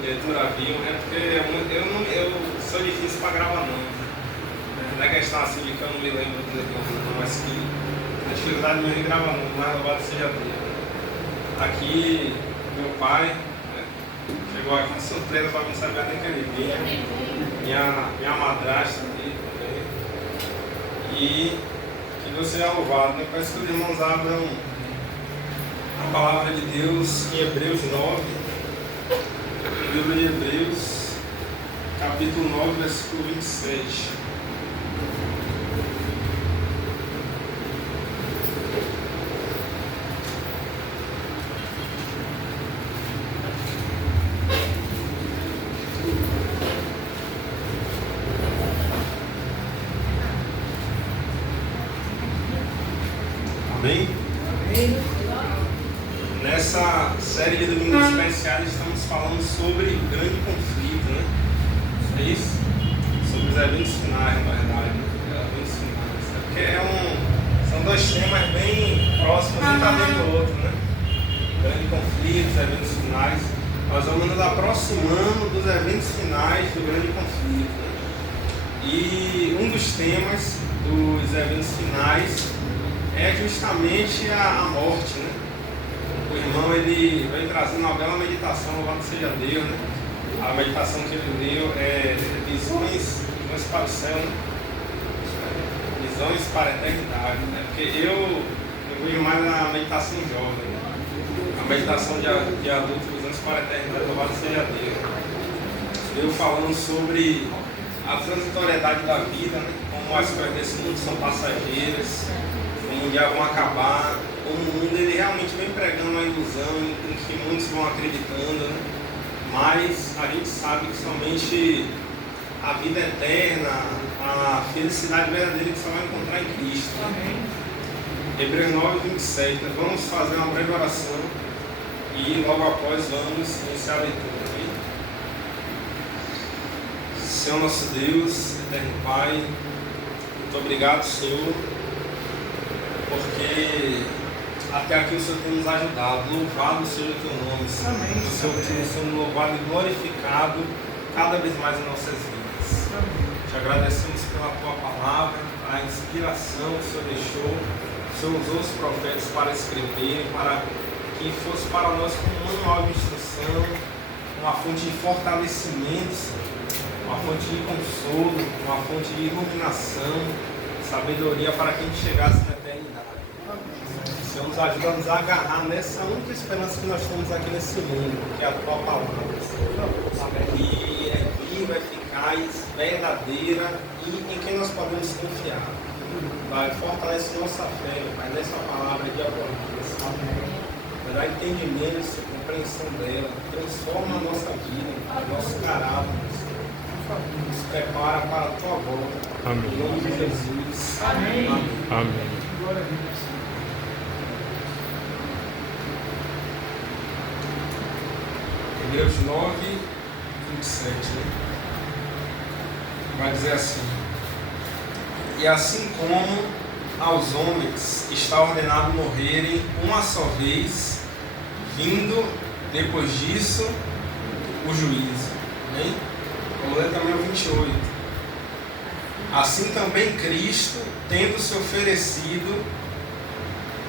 Diretora Vilma, é porque eu sou difícil para gravar não. Não é questão assim de que eu não me lembro do não, mas que a dificuldade mesmo de gravar não, mas louvado seja Deus. Aqui, meu pai, né, chegou aqui uma surpresa para mim, saber nem que ele vinha, minha madrasta ali também. E que Deus seja louvado, né? Peço que os irmãos abram a palavra de Deus em Hebreus 9, livro de Hebreus, capítulo 9, versículo 26. Amém? Nessa série de domingos especiais estamos falando sobre o grande conflito, né? É isso? Sobre os eventos finais, na verdade, né? Eventos finais. Porque são dois temas bem próximos, um está dentro do outro, né? O grande conflito, os eventos finais. Nós vamos nos aproximando dos eventos finais do grande conflito, né? E um dos temas dos eventos finais é justamente a morte, né? O irmão, ele vem trazendo uma bela meditação, louvado seja Deus, né? A meditação que ele leu é visões para o céu, né? Visões para a eternidade, né? Porque eu vejo mais na meditação jovem, né? A meditação de adulto, visões para a eternidade, louvado seja Deus. Eu falando sobre a transitoriedade da vida, né? Como as coisas desse mundo são passageiras, como um dia vão acabar, como o mundo ele realmente vem pregando uma ilusão em que muitos vão acreditando, né? Mas a gente sabe que somente a vida eterna, a felicidade verdadeira que só vai encontrar em Cristo. Amém. Hebreus 9, 27. Nós vamos fazer uma breve oração e logo após vamos iniciar a leitura. Amém? Senhor nosso Deus, eterno Pai, muito obrigado, Senhor, porque até aqui o Senhor tem nos ajudado. Louvado seja o teu nome, Senhor. Amém. O Senhor tem sido louvado e glorificado cada vez mais em nossas vidas. Amém. Te agradecemos pela tua palavra, a inspiração que o Senhor deixou. O Senhor usou os profetas para escrever, para que fosse para nós como um manual de instrução, uma fonte de fortalecimento, Senhor, uma fonte de consolo, uma fonte de iluminação, sabedoria para que a gente chegasse na eternidade. Senhor, nos ajuda a nos agarrar nessa única esperança que nós temos aqui nesse mundo, que é a tua palavra, que é viva, eficaz, verdadeira e em quem nós podemos confiar. Pai, fortalece nossa fé, Pai, nessa palavra de Apocalipse. Dá entendimento, compreensão dela, transforma a nossa vida, o nosso caráter, nos prepara para a tua volta. Amém. Em nome de Jesus. Amém. Amém. Amém. Glória a Deus. Hebreus 9, 27, né? Vai dizer assim: e assim como aos homens está ordenado morrerem uma só vez, vindo depois disso o juízo. Amém? Vamos ler também o 28. Assim também Cristo, tendo se oferecido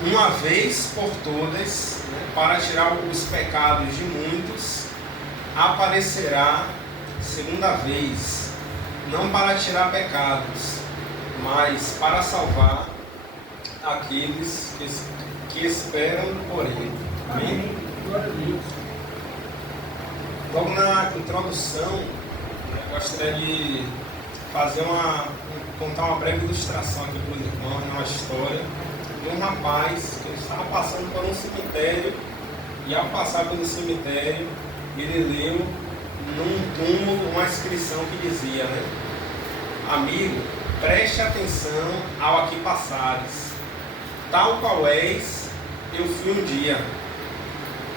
uma vez por todas, né, para tirar os pecados de muitos, aparecerá segunda vez, não para tirar pecados, mas para salvar aqueles que esperam por Ele. Amém? Glória a Deus. Logo na introdução, eu gostaria de contar uma breve ilustração aqui para os irmãos, uma história de um rapaz que estava passando por um cemitério, e ao passar pelo cemitério, ele leu num túmulo uma inscrição que dizia, né? Amigo, preste atenção ao aqui passares. Tal qual és, eu fui um dia.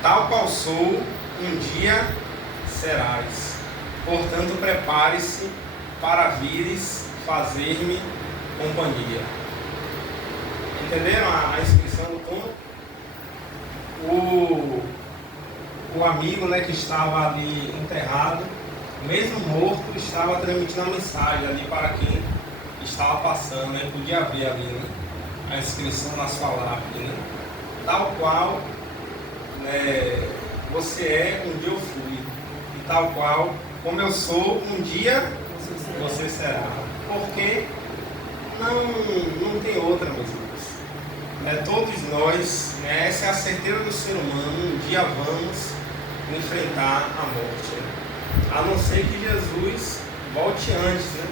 Tal qual sou, um dia serás. Portanto, prepare-se para vires fazer-me companhia. Entenderam a inscrição do túmulo? o amigo, né, que estava ali enterrado, mesmo morto, estava transmitindo a mensagem ali para quem estava passando, né? Podia ver ali, né, a inscrição na sua lápide, né? Tal qual, né, você é, um dia eu fui, e tal qual, como eu sou, um dia você será. Porque não tem outra, meus irmãos. Todos nós, né, essa é a certeza do ser humano, um dia vamos enfrentar a morte, né? A não ser que Jesus volte antes, né?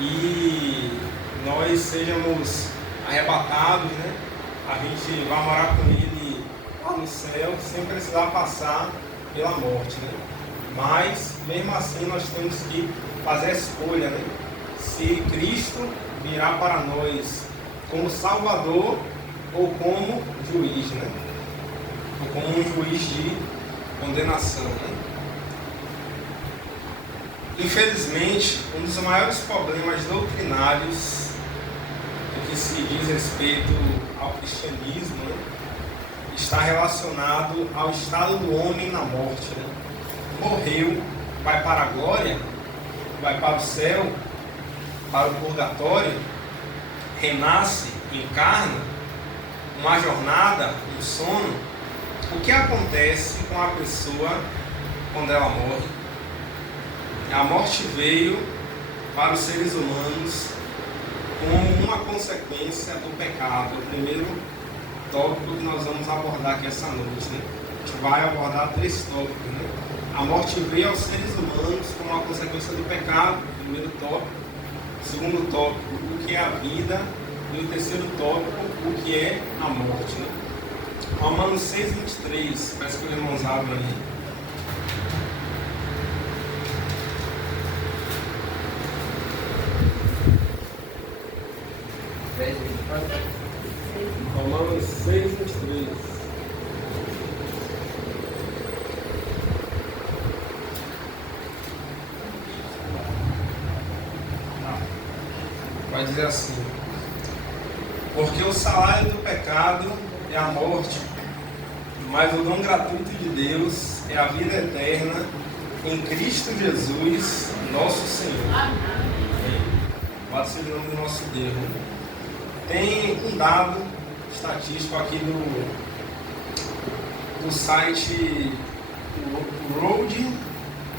E nós sejamos arrebatados, né? A gente vai morar com Ele lá no céu, sem precisar passar pela morte, né? Mas, mesmo assim, nós temos que fazer a escolha, né? Se Cristo virá para nós como Salvador ou como juiz, né? Ou como um juiz de condenação, né? Infelizmente, um dos maiores problemas doutrinários no que se diz respeito ao cristianismo, né, está relacionado ao estado do homem na morte, né? Morreu, vai para a glória, vai para o céu, para o purgatório, renasce, encarna, uma jornada, um sono. O que acontece com a pessoa quando ela morre? A morte veio para os seres humanos como uma consequência do pecado. O primeiro tópico que nós vamos abordar aqui essa noite, né? A gente vai abordar 3 tópicos, né? A morte veio aos seres humanos como uma consequência do pecado, o primeiro tópico. O segundo tópico, o que é a vida. E o terceiro tópico, o que é a morte, né? Romanos 6:23, parece que o irmão abram aí. Romanos 6:23. Vai dizer assim: porque o salário do pecado é a morte, mas o dom gratuito de Deus é a vida eterna em Cristo Jesus, nosso Senhor. Amém. Louvado seja o nome do nosso Deus. Tem um dado estatístico aqui do site Road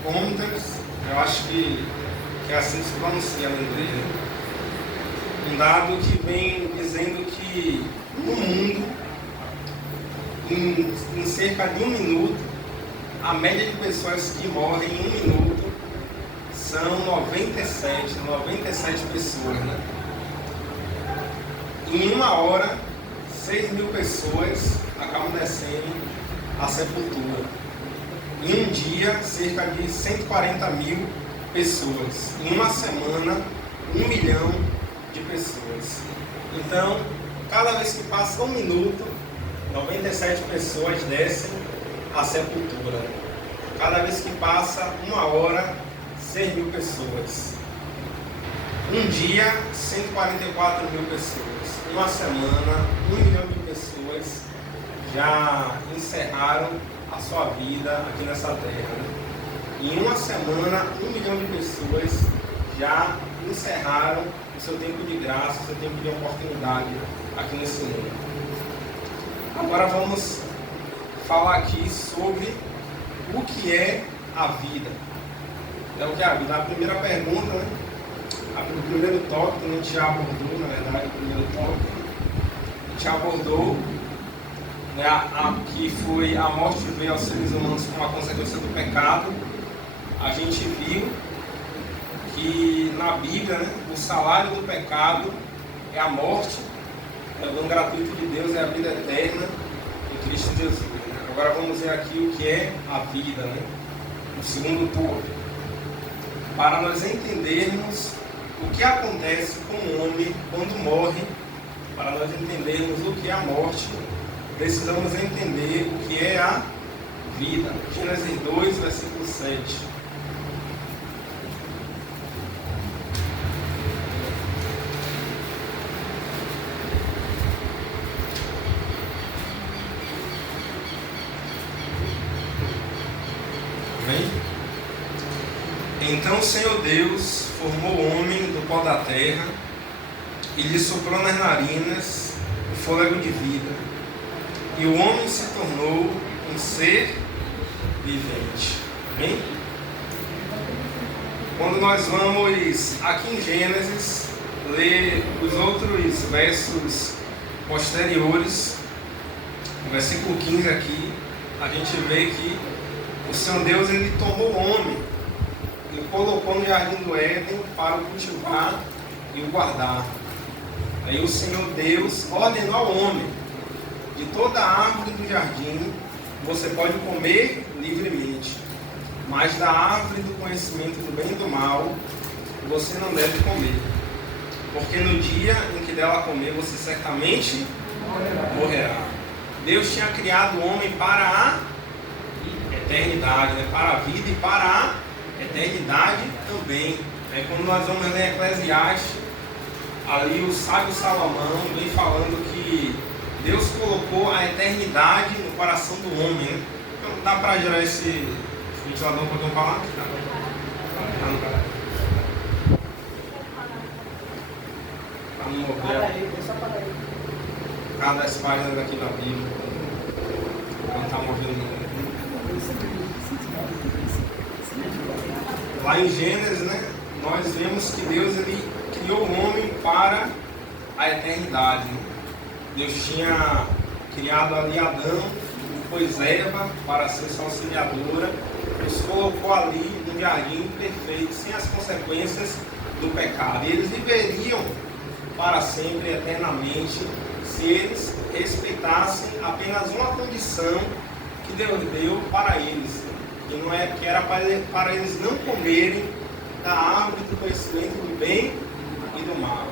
Hunters, eu acho que é assim que se pronuncia na inglês, né? Um dado que vem dizendo que no mundo, em cerca de 1 minuto, a média de pessoas que morrem em 1 minuto são 97 pessoas, né? Em 1 hora, 6.000 pessoas acabam descendo à sepultura. Em um dia, cerca de 140.000 pessoas. Em uma semana, 1 milhão de pessoas. Então, cada vez que passa 1 minuto, 97 pessoas descem à sepultura. Cada vez que passa 1 hora, 6.000 pessoas. Um dia, 144.000 pessoas. Uma semana, 1 milhão de pessoas já encerraram a sua vida aqui nessa terra, né? Em uma semana, 1 milhão de pessoas já encerraram o seu tempo de graça, o seu tempo de oportunidade aqui nesse mundo. Agora vamos falar aqui sobre o que é a vida. É o que é a vida? A primeira pergunta, né? O primeiro tópico, a gente já abordou, na verdade, o primeiro tópico, a gente abordou, né, que foi a morte veio aos seres humanos como a consequência do pecado. A gente viu que na Bíblia, né, o salário do pecado é a morte, é o dom gratuito de Deus, é a vida eterna em Cristo Jesus. Né? Agora vamos ver aqui o que é a vida, né? O segundo tópico. Para nós entendermos o que acontece com o homem quando morre, para nós entendermos o que é a morte, precisamos entender o que é a vida. Gênesis 2, versículo 7. Amém? Então o Senhor Deus formou o homem do pó da terra e lhe soprou nas narinas o fôlego de vida. E o homem se tornou um ser vivente. Amém? Quando nós vamos aqui em Gênesis ler os outros versos posteriores, no versículo 15 aqui, a gente vê que o Senhor Deus ele tomou o homem e o colocou no jardim do Éden para o cultivar e o guardar. Aí o Senhor Deus ordenou ao homem: de toda a árvore do jardim você pode comer livremente, mas da árvore do conhecimento do bem e do mal você não deve comer, porque no dia em que dela comer você certamente morrerá. Deus tinha criado o homem para a eternidade, né? Para a vida e para a eternidade também. Quando nós vamos ler Eclesiastes, ali o sábio Salomão vem falando que Deus colocou a eternidade no coração do homem, né? Então dá para gerar esse ventilador para eu falar? Para não mover cada das páginas aqui da Bíblia. Não está movendo. Lá em Gênesis, né, nós vemos que Deus ele criou o homem para a eternidade. Né? Deus tinha criado ali Adão, pôs Eva para ser sua auxiliadora, os colocou ali no jardim perfeito, sem as consequências do pecado. E eles viveriam para sempre, eternamente, se eles respeitassem apenas uma condição que Deus deu para eles, que era para eles não comerem da árvore do conhecimento do bem e do mal.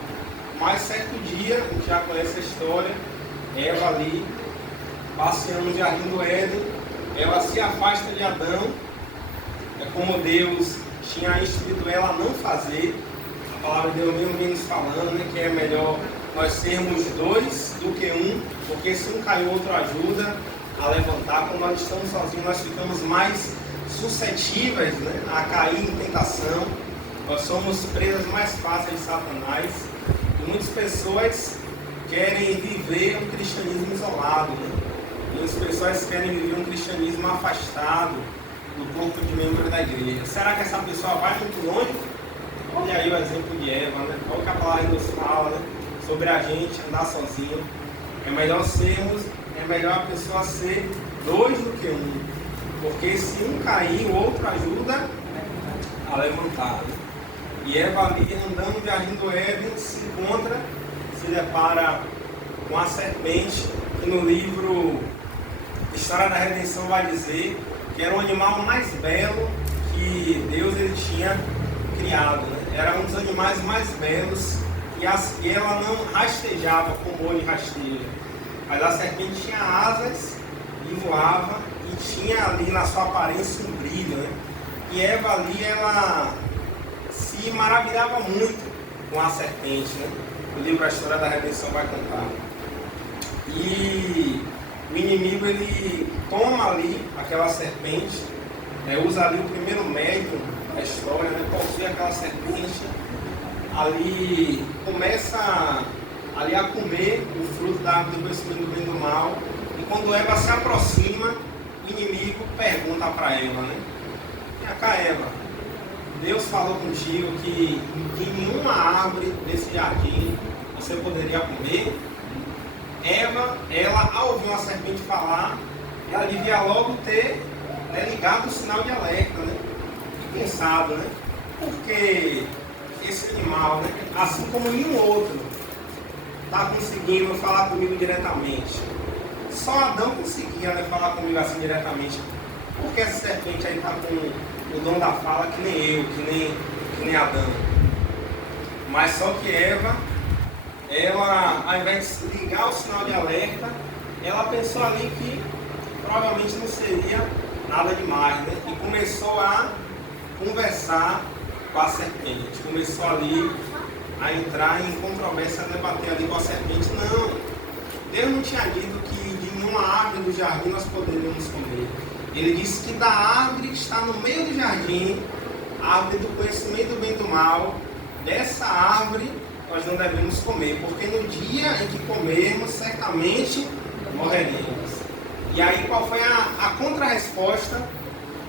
Mas certo dia, a gente já conhece a história, Eva ali, passeando no jardim do Éden, ela se afasta de Adão, é como Deus tinha instruído ela a não fazer. A palavra de Deus mesmo vem nos falando, né, que é melhor nós sermos dois do que um, porque se um cai, o outro ajuda a levantar. Quando nós estamos sozinhos, nós ficamos mais suscetíveis, né, a cair em tentação. Nós somos presas mais fáceis de Satanás. E muitas pessoas querem viver um cristianismo isolado, né? Muitas pessoas querem viver um cristianismo afastado do corpo de membros da igreja. Será que essa pessoa vai muito longe? Olha aí o exemplo de Eva, né? Olha o que a palavra nos fala, né, sobre a gente andar sozinho. É melhor a pessoa ser dois do que um, porque se um cair, o outro ajuda a levantar. Né? E Eva ali andando no jardim do Éden se depara com a serpente, que no livro História da Redenção vai dizer que era o animal mais belo que Deus ele tinha criado. Né? Era um dos animais mais belos e ela não rastejava como ele rasteja. Mas a serpente tinha asas e voava e tinha ali na sua aparência um brilho. Né? E Eva ali, ela se maravilhava muito com a serpente. Né? O livro A História da Redenção vai contar. E o inimigo ele toma ali aquela serpente, usa ali o primeiro médium da história, né? Possui aquela serpente, ali começa ali a comer o fruto da árvore do conhecimento do bem e do mal. E quando Eva se aproxima, o inimigo pergunta para ela, né? Vem cá, Eva, Deus falou contigo que de nenhuma árvore desse jardim você poderia comer? Eva, ela ao ouvir uma serpente falar, ela devia logo ter ligado o sinal de alerta, né? E pensado, né? Porque esse animal, né, assim como nenhum outro, está conseguindo falar comigo diretamente. Só Adão conseguia, né, falar comigo assim diretamente. Porque essa serpente aí está com o dom da fala que nem eu, que nem Adão. Mas só que Eva, ela, ao invés de ligar o sinal de alerta, ela pensou ali que provavelmente não seria nada demais, né? E começou a conversar com a serpente. Começou ali a entrar em controvérsia, a debater ali com a serpente. Não, Deus não tinha dito que de nenhuma árvore do jardim nós poderíamos comer. Ele disse que da árvore que está no meio do jardim, a árvore do conhecimento do bem e do mal, dessa árvore nós não devemos comer, porque no dia em que comermos, certamente morreremos. E aí qual foi a contra-resposta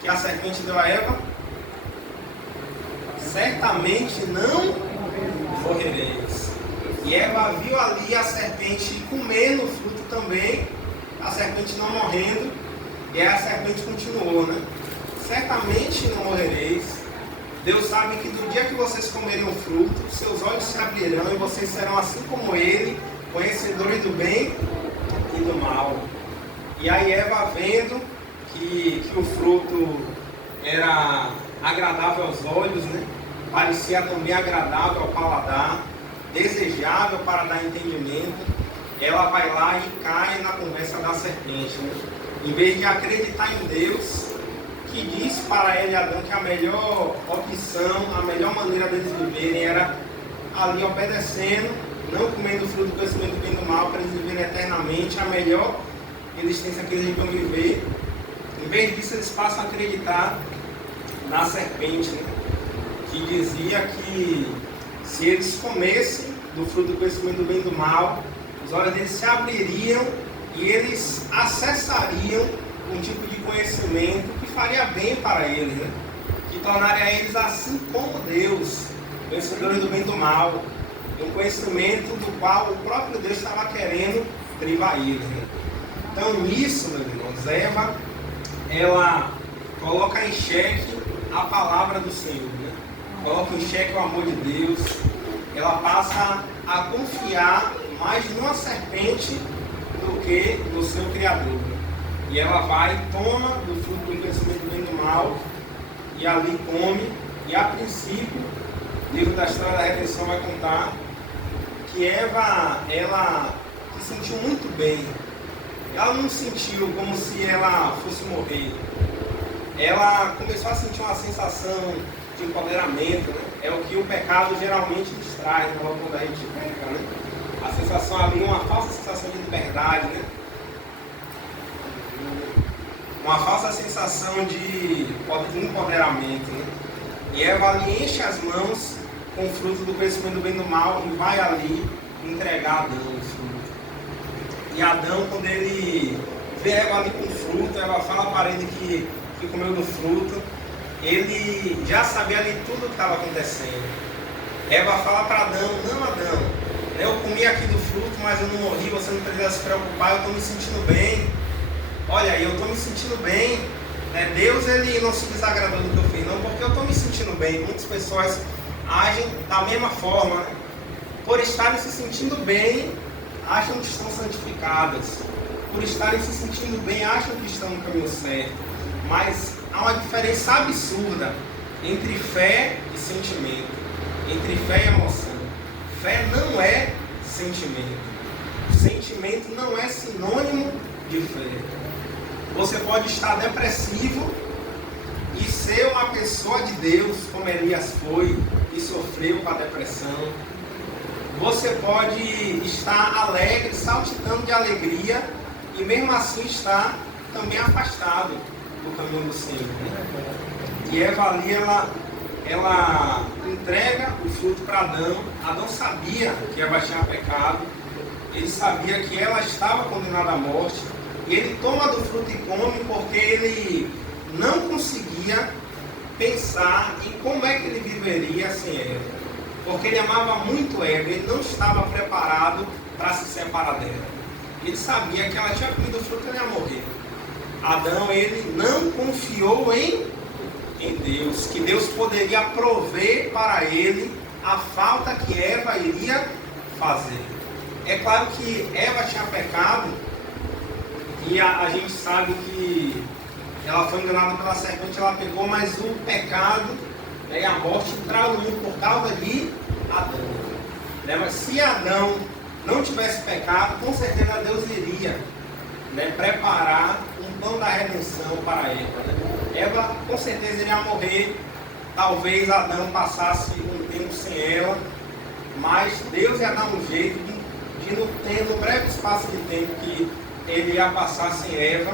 que a serpente deu a Eva? Certamente não morrereis. E Eva viu ali a serpente comendo o fruto também, a serpente não morrendo, e aí a serpente continuou, né? Certamente não morrereis. Deus sabe que do dia que vocês comerem o fruto, seus olhos se abrirão e vocês serão assim como ele, conhecedores do bem e do mal. E aí Eva, vendo que o fruto era agradável aos olhos, né? Parecia também agradável ao paladar, desejável para dar entendimento, ela vai lá e cai na conversa da serpente, né? Em vez de acreditar em Deus, que disse para ela e Adão que a melhor opção, a melhor maneira deles viverem era ali obedecendo, não comendo o fruto do conhecimento do bem e do mal, para eles viverem eternamente a melhor existência que eles vão viver. Em vez disso, eles passam a acreditar na serpente, né? Que dizia que se eles comessem do fruto do conhecimento do bem e do mal, os olhos deles se abririam e eles acessariam um tipo de conhecimento que faria bem para eles, né? Que tornaria eles assim como Deus, conhecedores do bem e do mal, um conhecimento do qual o próprio Deus estava querendo privar eles, né? Então nisso, meus irmãos, Eva, ela coloca em xeque a palavra do Senhor, né? Coloca em xeque o amor de Deus, ela passa a confiar mais numa serpente do que no seu Criador. E ela vai, toma do fruto do conhecimento do bem e do mal, e ali come, e a princípio, o livro da história da redenção vai contar que Eva, ela se sentiu muito bem. Ela não sentiu como se ela fosse morrer. Ela começou a sentir uma sensação de empoderamento, né? É o que o pecado geralmente nos traz, né? Quando a gente peca, né? A sensação ali, uma falsa sensação de liberdade, né? Uma falsa sensação de empoderamento, né? E Eva ali enche as mãos com o fruto do conhecimento do bem e do mal e vai ali entregar a Adão o fruto. E Adão, quando ele vê Eva ali com o fruto, Eva fala para ele que comeu do fruto, ele já sabia ali tudo o que estava acontecendo. Eva fala para Adão: não, Adão, eu comi aqui do fruto, mas eu não morri, você não precisa se preocupar, eu estou me sentindo bem. Olha, eu estou me sentindo bem, né? Deus, ele não se desagradou do que eu fiz, não, porque eu estou me sentindo bem. Muitas pessoas agem da mesma forma, né? Por estarem se sentindo bem, acham que estão santificadas. Por estarem se sentindo bem, acham que estão no caminho certo. Mas há uma diferença absurda entre fé e sentimento, entre fé e emoção. Fé não é sentimento. Sentimento não é sinônimo de fé. Você pode estar depressivo e ser uma pessoa de Deus, como Elias foi e sofreu com a depressão. Você pode estar alegre, saltitando de alegria, e mesmo assim estar também afastado do caminho do Senhor. E Eva ali, ela entrega o fruto para Adão. Adão sabia que Eva tinha pecado, ele sabia que ela estava condenada à morte, e ele toma do fruto e come porque ele não conseguia pensar em como é que ele viveria sem Eva. Porque ele amava muito Eva, ele não estava preparado para se separar dela. Ele sabia que ela tinha comido o fruto e ele ia morrer. Adão, ele não confiou em Deus, que Deus poderia prover para ele a falta que Eva iria fazer. É claro que Eva tinha pecado, e a gente sabe que ela foi enganada pela serpente, ela pegou, mas o pecado, né, e a morte entraram no mundo por causa de Adão. Né? Mas se Adão não tivesse pecado, com certeza Deus iria, né, preparar um plano da redenção para Eva. Né? Eva com certeza iria morrer, talvez Adão passasse um tempo sem ela, mas Deus ia dar um jeito de no breve espaço de tempo que ele ia passar sem Eva,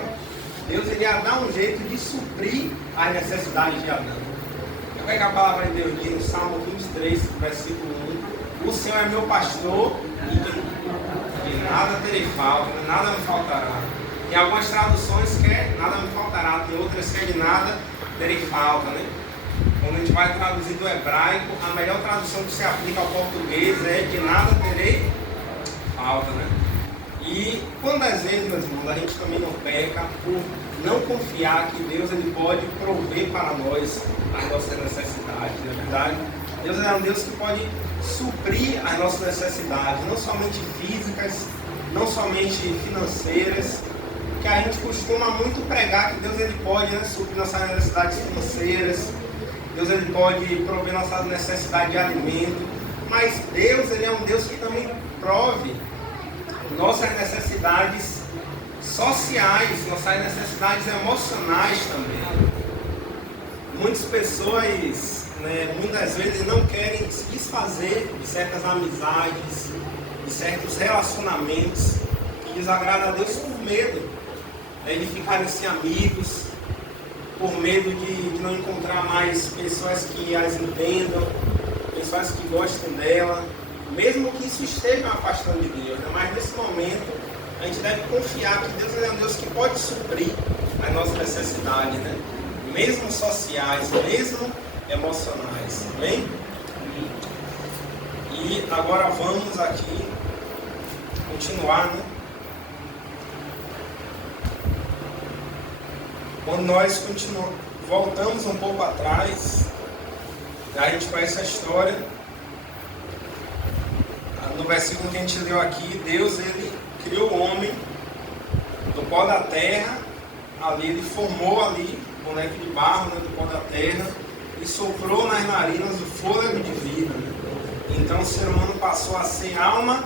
Deus ele ia dar um jeito de suprir as necessidades de Adão. Eu pego a palavra de Deus diz no Salmo 23, versículo 1: o Senhor é meu pastor e de nada terei falta, nada me faltará. Em algumas traduções quer nada me faltará, tem outras que é de nada terei falta, né? Quando a gente vai traduzir do hebraico, a melhor tradução que se aplica ao português é de nada terei falta, né? E quantas vezes, meus irmãos, a gente também não peca por não confiar que Deus ele pode prover para nós as nossas necessidades, não é verdade? Deus é um Deus que pode suprir as nossas necessidades, não somente físicas, não somente financeiras, que a gente costuma muito pregar que Deus ele pode, né, suprir nossas necessidades financeiras, Deus ele pode prover nossa necessidade de alimento, mas Deus ele é um Deus que também prove nossas necessidades sociais, nossas necessidades emocionais também. Muitas pessoas, né, muitas vezes não querem se desfazer de certas amizades, de certos relacionamentos que desagradam a Deus por medo, né, de ficarem sem amigos, por medo de não encontrar mais pessoas que as entendam, pessoas que gostem dela, mesmo que isso esteja afastando de Deus, né? Mas nesse momento a gente deve confiar que Deus é um Deus que pode suprir as nossas necessidades, né? Mesmo sociais, mesmo emocionais, amém? E agora vamos aqui continuar, né? Quando nós voltamos um pouco atrás, a gente conhece a história. No versículo que a gente leu aqui, Deus ele criou o homem do pó da terra, ali ele formou ali um boneco de barro, né, do pó da terra, e soprou nas narinas o fôlego de vida, né? Então o ser humano passou a ser alma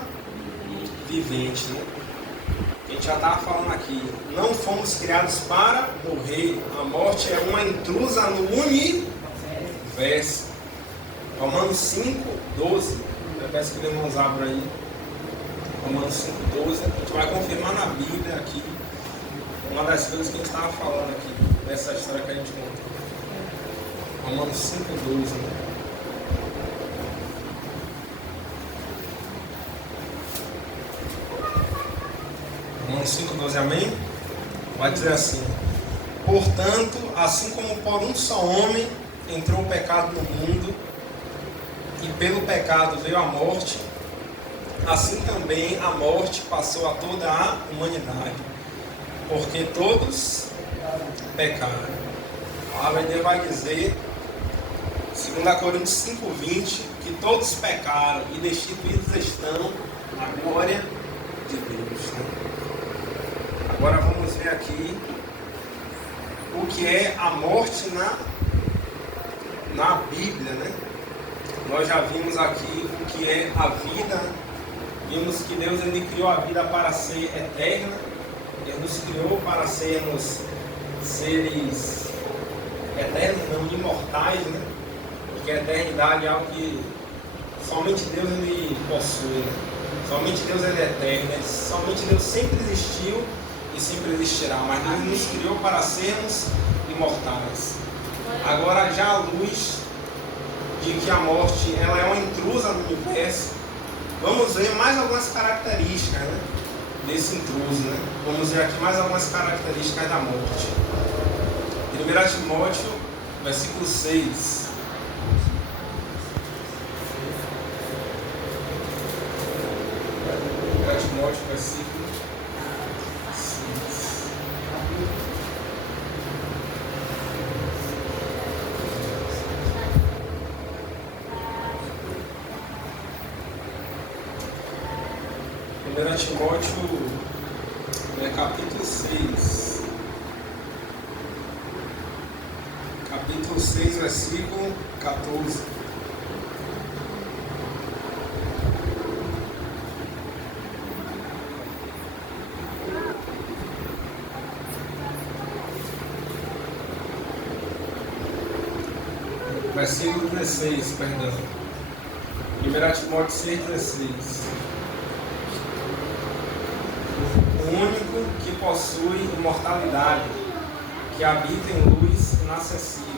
vivente, né? A gente já estava falando aqui, não fomos criados para morrer, a morte é uma intrusa no universo. Romanos 5:12. Eu peço que os irmãos abram aí. Romanos 5:12. A gente vai confirmar na Bíblia aqui uma das coisas que a gente estava falando aqui, dessa história que a gente contou. Romanos 5:12. Romanos 5:12, amém? Vai dizer assim: portanto, assim como por um só homem entrou o pecado no mundo, e pelo pecado veio a morte, assim também a morte passou a toda a humanidade, porque todos pecaram. A palavra de Deus vai dizer, 2 Coríntios 5:20, que todos pecaram e destituídos estão da glória de Deus. Agora vamos ver aqui o que é a morte na Bíblia, né? Nós já vimos aqui o que é a vida. Vimos que Deus ele criou a vida para ser eterna. Ele nos criou para sermos seres eternos, não imortais, né? Porque a eternidade é algo que somente Deus ele possui, né? Somente Deus ele é eterno. Somente Deus sempre existiu e sempre existirá. Mas Deus nos criou para sermos imortais. Agora já a luz de que a morte ela é uma intrusa no universo, vamos ver mais algumas características, né, desse intruso, né? Vamos ver aqui mais algumas características da morte. 1 Timóteo, versículo 6. 1 Timóteo, versículo 6. 1 Timóteo, capítulo 6. Capítulo 6, versículo 14. Versículo 16, perdão. 1 Timóteo 6,16. O único que possui imortalidade, que habita em luz inacessível,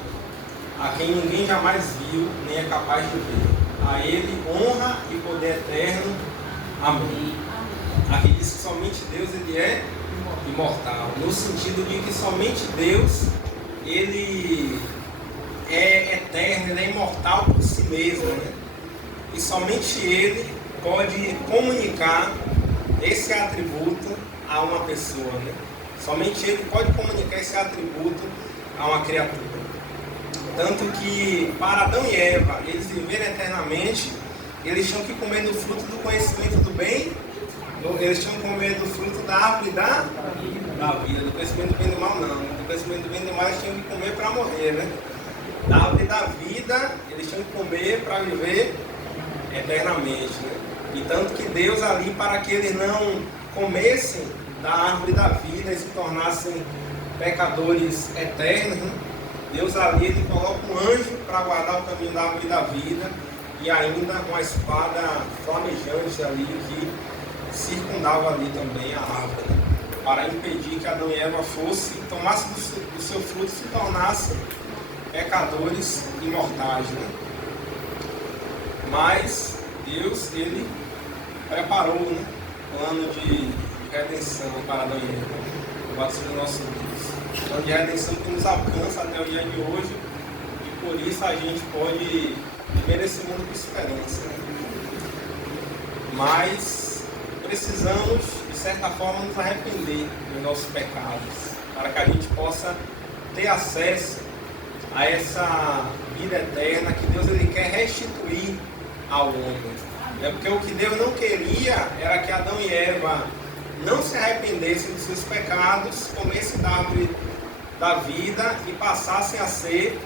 a quem ninguém jamais viu, nem é capaz de ver. A Ele honra e poder eterno. Amém. Aqui diz que somente Deus ele é imortal, no sentido de que somente Deus ele é eterno, ele é imortal por si mesmo, né? E somente Ele pode comunicar esse atributo a uma pessoa, né? Somente Ele pode comunicar esse atributo a uma criatura. Tanto que para Adão e Eva, eles viverem eternamente, eles tinham que comer do fruto do conhecimento do bem, eles tinham que comer do fruto da árvore da vida, do conhecimento do bem e do mal não, do conhecimento do bem e do mal eles tinham que comer para morrer, né? Da árvore da vida, eles tinham que comer para viver eternamente, né? E tanto que Deus ali, para que eles não comessem da árvore da vida e se tornassem pecadores eternos, né? Deus ali, ele coloca um anjo para guardar o caminho da árvore da vida e ainda uma espada flamejante ali que circundava ali também a árvore, né? Para impedir que Adão e Eva tomassem do seu fruto e se tornassem pecadores imortais, né? Mas Deus, ele preparou, né, um plano de redenção para Adão e Eva, o batismo do nosso Deus. Um plano de redenção que nos alcança até o dia de hoje e por isso a gente pode viver esse mundo com esperança, né? Mas precisamos, de certa forma, nos arrepender dos nossos pecados para que a gente possa ter acesso a essa vida eterna que Deus ele quer restituir ao homem. É porque o que Deus não queria era que Adão e Eva não se arrependessem dos seus pecados, comessem da árvore da vida e passassem a ser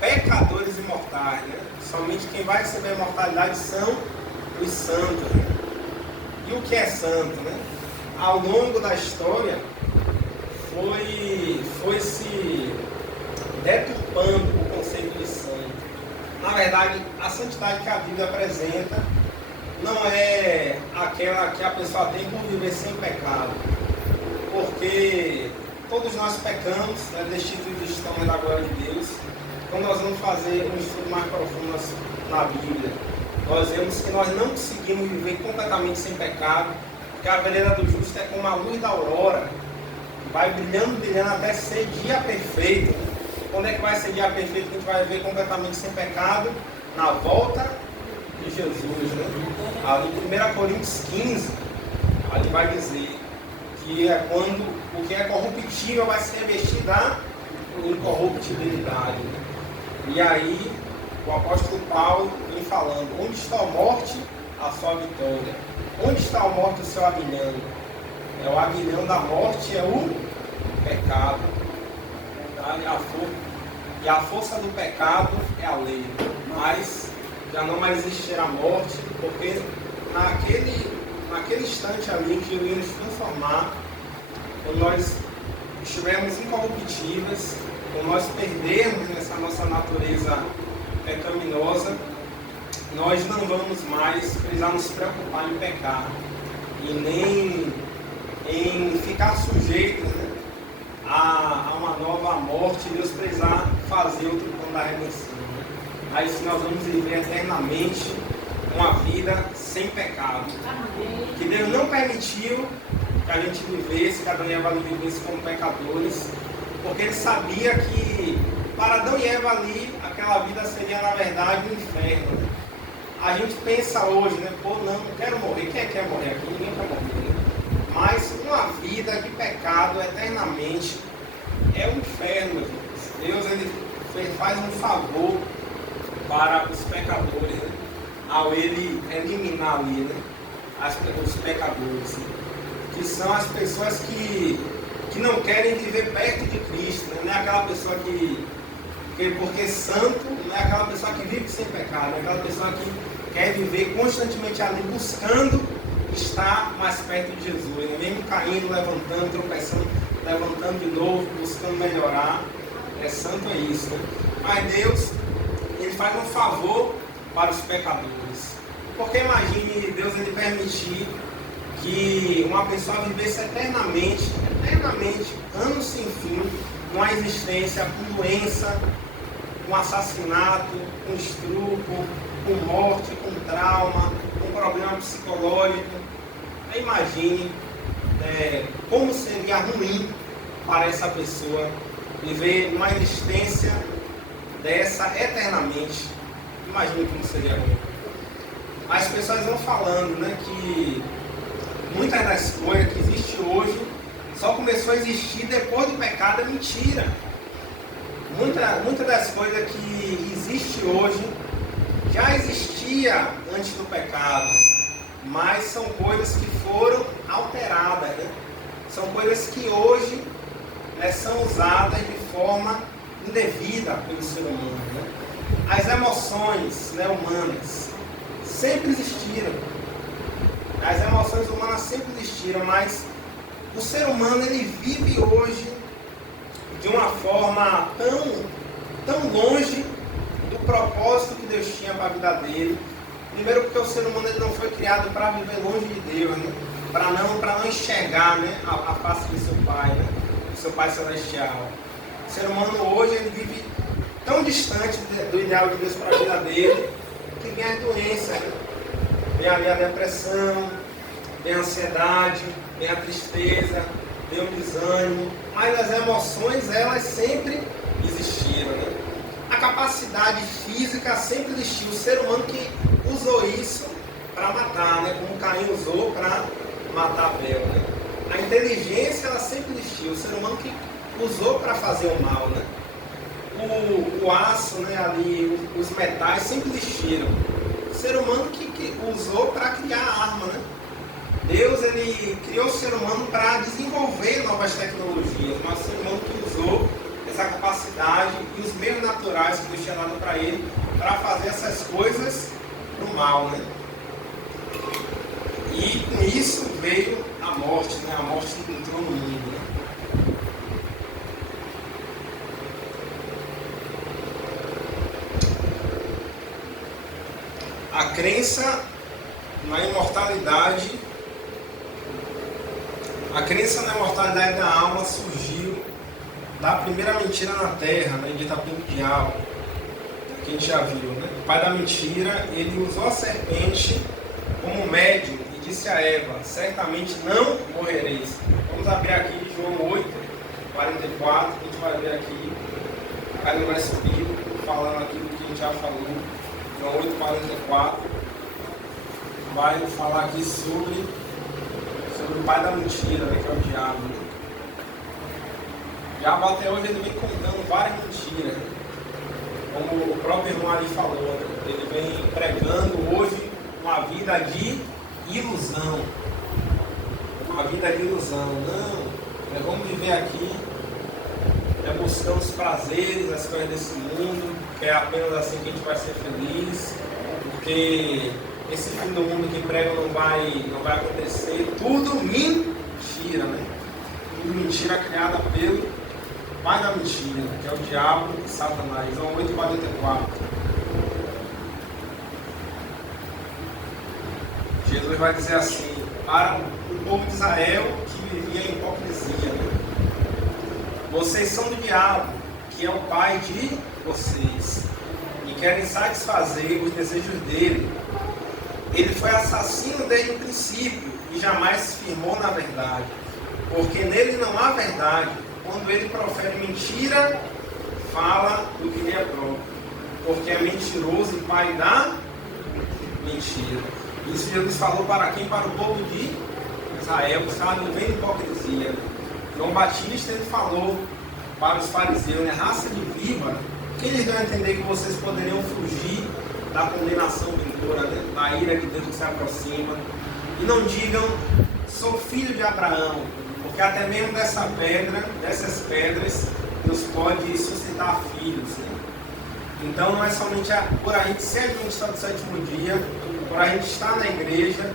pecadores imortais, né? Somente quem vai receber a imortalidade são os santos, né? E o que é santo, né? Ao longo da história foi se deturpando o conceito de santo. Na verdade, a santidade que a Bíblia apresenta não é aquela que a pessoa tem por viver sem pecado, porque todos nós pecamos, né, destituídos estamos da glória de Deus. Quando nós vamos fazer um estudo mais profundo na Bíblia, nós vemos que nós não conseguimos viver completamente sem pecado, porque a vereda do justo é como a luz da aurora, vai brilhando, brilhando até ser dia perfeito. Quando é que vai ser dia perfeito que a gente vai viver completamente sem pecado? Na volta de Jesus, né? Ali em 1 Coríntios 15, ali vai dizer que é quando o que é corruptível vai se revestir da incorruptibilidade. E aí o apóstolo Paulo vem falando: onde está a morte, a sua vitória? Onde está a morte, o seu aguilhão? O aguilhão da morte é o pecado. E a força do pecado é a lei. Mas já não mais existirá morte, porque naquele instante ali que eu ia nos transformar, quando nós estivermos incorruptíveis, quando nós perdermos essa nossa natureza pecaminosa, nós não vamos mais precisar nos preocupar em pecar e nem em ficar sujeitos, né, a uma nova morte e Deus precisar fazer outro plano da redenção. Aí sim nós vamos viver eternamente uma vida sem pecado. Que Deus não permitiu que a gente vivesse, que Adão e Eva vivesse como pecadores, porque Ele sabia que para Adão e Eva ali, aquela vida seria na verdade um inferno. A gente pensa hoje, né? Pô, não quero morrer. Quem quer morrer aqui? Ninguém quer morrer, né? Mas uma vida de pecado eternamente é um inferno, meus irmãos. Deus ele faz um favor para os pecadores, né? Ao Ele eliminar ali, né, os pecadores, né? Que são as pessoas que não querem viver perto de Cristo, né? Não é aquela pessoa porque santo não é aquela pessoa que vive sem pecado, é aquela pessoa que quer viver constantemente ali buscando estar mais perto de Jesus, né? Mesmo caindo, levantando, tropeçando, levantando de novo, buscando melhorar. Santo é isso, né? Mas Deus, Ele faz um favor para os pecadores. Porque imagine Deus ele permitir que uma pessoa vivesse eternamente, anos sem fim, uma existência com doença, com assassinato, com estupro, com morte, com trauma, com problema psicológico. Imagine como seria ruim para essa pessoa viver uma existência dessa eternamente. Imagine como seria ruim. As pessoas vão falando, né, que muitas das coisas que existem hoje só começou a existir depois do pecado. É mentira. Muitas das coisas que existem hoje já existia antes do pecado, mas são coisas que foram alteradas, né? São coisas que hoje são usadas de forma indevida pelo ser humano, né? As emoções, né, humanas sempre existiram. As emoções humanas sempre existiram, mas o ser humano ele vive hoje de uma forma tão longe do propósito que Deus tinha para a vida dele. Primeiro porque o ser humano ele não foi criado para viver longe de Deus, né? Para não enxergar, né, a face do seu Pai, né? Do seu Pai Celestial. O ser humano hoje ele vive tão distante do ideal de Deus para a vida dele, que vem as doenças, né? Vem ali a depressão, vem a ansiedade, vem a tristeza, vem o desânimo, mas as emoções elas sempre existiram, né? A capacidade física sempre existiu, o ser humano que usou isso para matar, né? Como Caim usou para matar Abel, né? A inteligência ela sempre existiu, o ser humano que usou para fazer o mal, né? O aço, né, ali, os metais sempre existiram, o ser humano que usou para criar a arma, né? Deus ele criou o ser humano para desenvolver novas tecnologias, mas o ser humano que usou essa capacidade e os meios naturais que Deus tinha dado para ele para fazer essas coisas do mal, né? E com isso veio a morte, né? A morte que entrou no mundo, né? A crença na imortalidade da alma surgiu da primeira mentira na terra, né, dita pelo diabo, que a gente já viu, né? O pai da mentira, ele usou a serpente como médium e disse a Eva: certamente não morrereis. Vamos abrir aqui João 8, 44, a gente vai ver aqui, aí ele vai subir, falando aquilo que a gente já falou. João 8, 44, vai falar aqui sobre o pai da mentira, né, que é o diabo. O diabo até hoje ele vem contando várias mentiras, né? Como o próprio irmão ali falou, né? Ele vem pregando hoje uma vida de ilusão. Uma vida de ilusão. Não, vamos viver aqui buscando os prazeres, as coisas desse mundo, que é apenas assim que a gente vai ser feliz, porque esse fim do mundo que pregam não vai acontecer. Tudo mentira, né? Tudo mentira criada pelo pai da mentira, que é o diabo e Satanás. João 8,44. Jesus vai dizer assim para o povo de Israel que vivia em hipocrisia, né? Vocês são do diabo, que é o pai de vocês, e querem satisfazer os desejos dele. Ele foi assassino desde o princípio e jamais se firmou na verdade, porque nele não há verdade. Quando ele profere mentira, fala do que lhe é próprio, porque é mentiroso e pai da mentira. Isso Jesus falou para quem? Para o povo de Israel, que estava vivendo hipocrisia. João Batista ele falou para os fariseus, né? Raça de víbora, que eles dão a entender que vocês poderiam fugir da condenação vindoura, né? Da ira de Deus que se aproxima. E não digam, sou filho de Abraão, porque até mesmo dessas pedras, Deus pode suscitar filhos, né? Então não é somente por a gente ser administrado do sétimo dia, por a gente estar na igreja,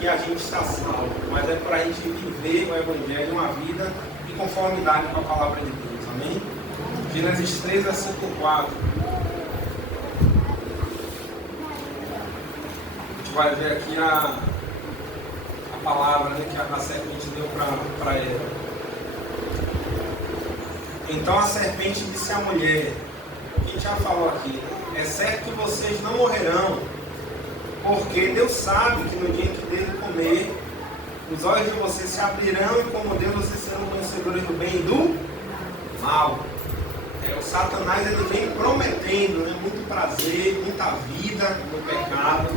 que a gente está salvo, mas é por a gente viver o Evangelho, uma vida de conformidade com a palavra de Deus, amém? Gênesis 3, versículo 4. A gente vai ver aqui a palavra, né, que a serpente deu para ela. Então a serpente disse à mulher, o que a gente já falou aqui, é certo que vocês não morrerão, porque Deus sabe que no dia que dele comer, os olhos de vocês se abrirão e como Deus vocês serão conhecedores do bem e do mal. O Satanás ele vem prometendo, né, muito prazer, muita vida no pecado.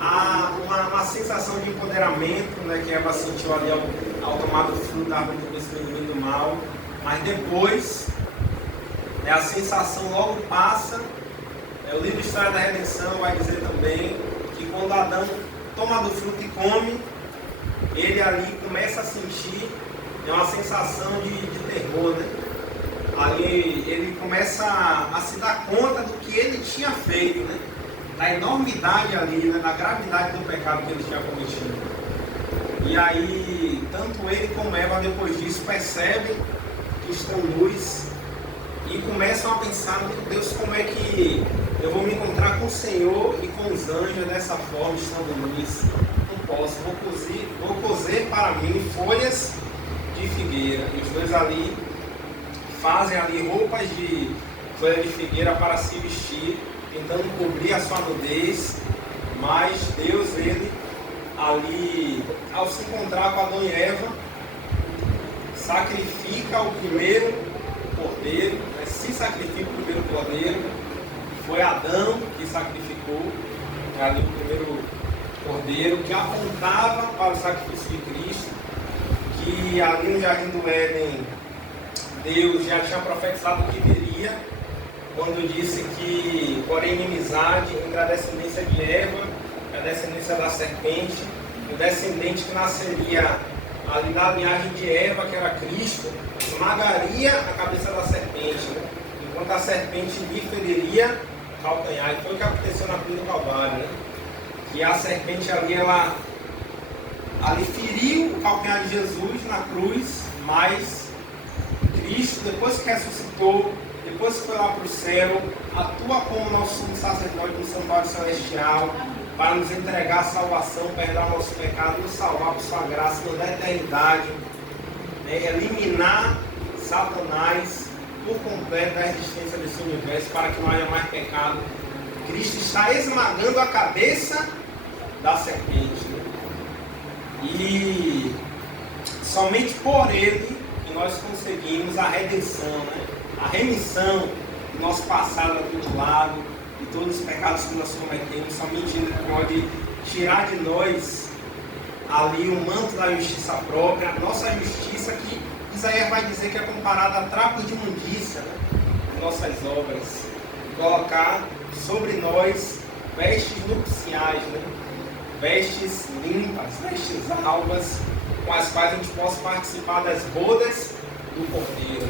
Há uma sensação de empoderamento, né, que Eva sentiu ali ao tomar do fruto da árvore do conhecimento do bem e do mal. Mas depois, a sensação logo passa. O livro História da Redenção vai dizer também que quando Adão toma do fruto e come, ele ali começa a sentir uma sensação de terror, né? Ali ele começa a se dar conta do que ele tinha feito, né? Da enormidade ali, né? Da gravidade do pecado que ele tinha cometido. E aí, tanto ele como Eva, depois disso, percebem que estão nus e começam a pensar, meu Deus, como é que eu vou me encontrar com o Senhor e com os anjos dessa forma, estando nus? Não posso, vou cozer para mim folhas de figueira. E os dois ali fazem ali roupas de folha de figueira para se vestir, tentando cobrir a sua nudez, mas Deus, ele ali, ao se encontrar com Adão e Eva, sacrifica o primeiro cordeiro, né? Se sacrifica o primeiro cordeiro. Foi Adão que sacrificou ali o primeiro cordeiro, que apontava para o sacrifício de Cristo, que ali no Jardim do Éden Deus já tinha profetizado que viria, quando disse que por inimizade entre a descendência de Eva e a descendência da serpente, o descendente que nasceria ali da linhagem de Eva, que era Cristo, esmagaria a cabeça da serpente, né? Enquanto a serpente lhe feriria o calcanhar. E foi o que aconteceu na cruz do Calvário, né? Que a serpente ali, ela ali feriu o calcanhar de Jesus na cruz, mas Cristo, depois que ressuscitou, depois que foi lá para o céu, atua como nosso sumo sacerdote no santuário celestial, para nos entregar a salvação, perdoar nosso pecado, nos salvar por sua graça, nos dar eternidade, né? Eliminar Satanás por completo da existência desse universo, para que não haja mais pecado. Cristo está esmagando a cabeça da serpente, né? E somente por ele que nós conseguimos a redenção, né? A remissão do nosso passado aculturado, de todos os pecados que nós cometemos. Somente ele pode tirar de nós ali o manto da justiça própria, a nossa justiça, que Isaías vai dizer que é comparada a trapos de imundícia, né? Nossas obras, colocar sobre nós vestes nupciais, né? Vestes limpas, vestes alvas, com as quais a gente possa participar das bodas do Cordeiro.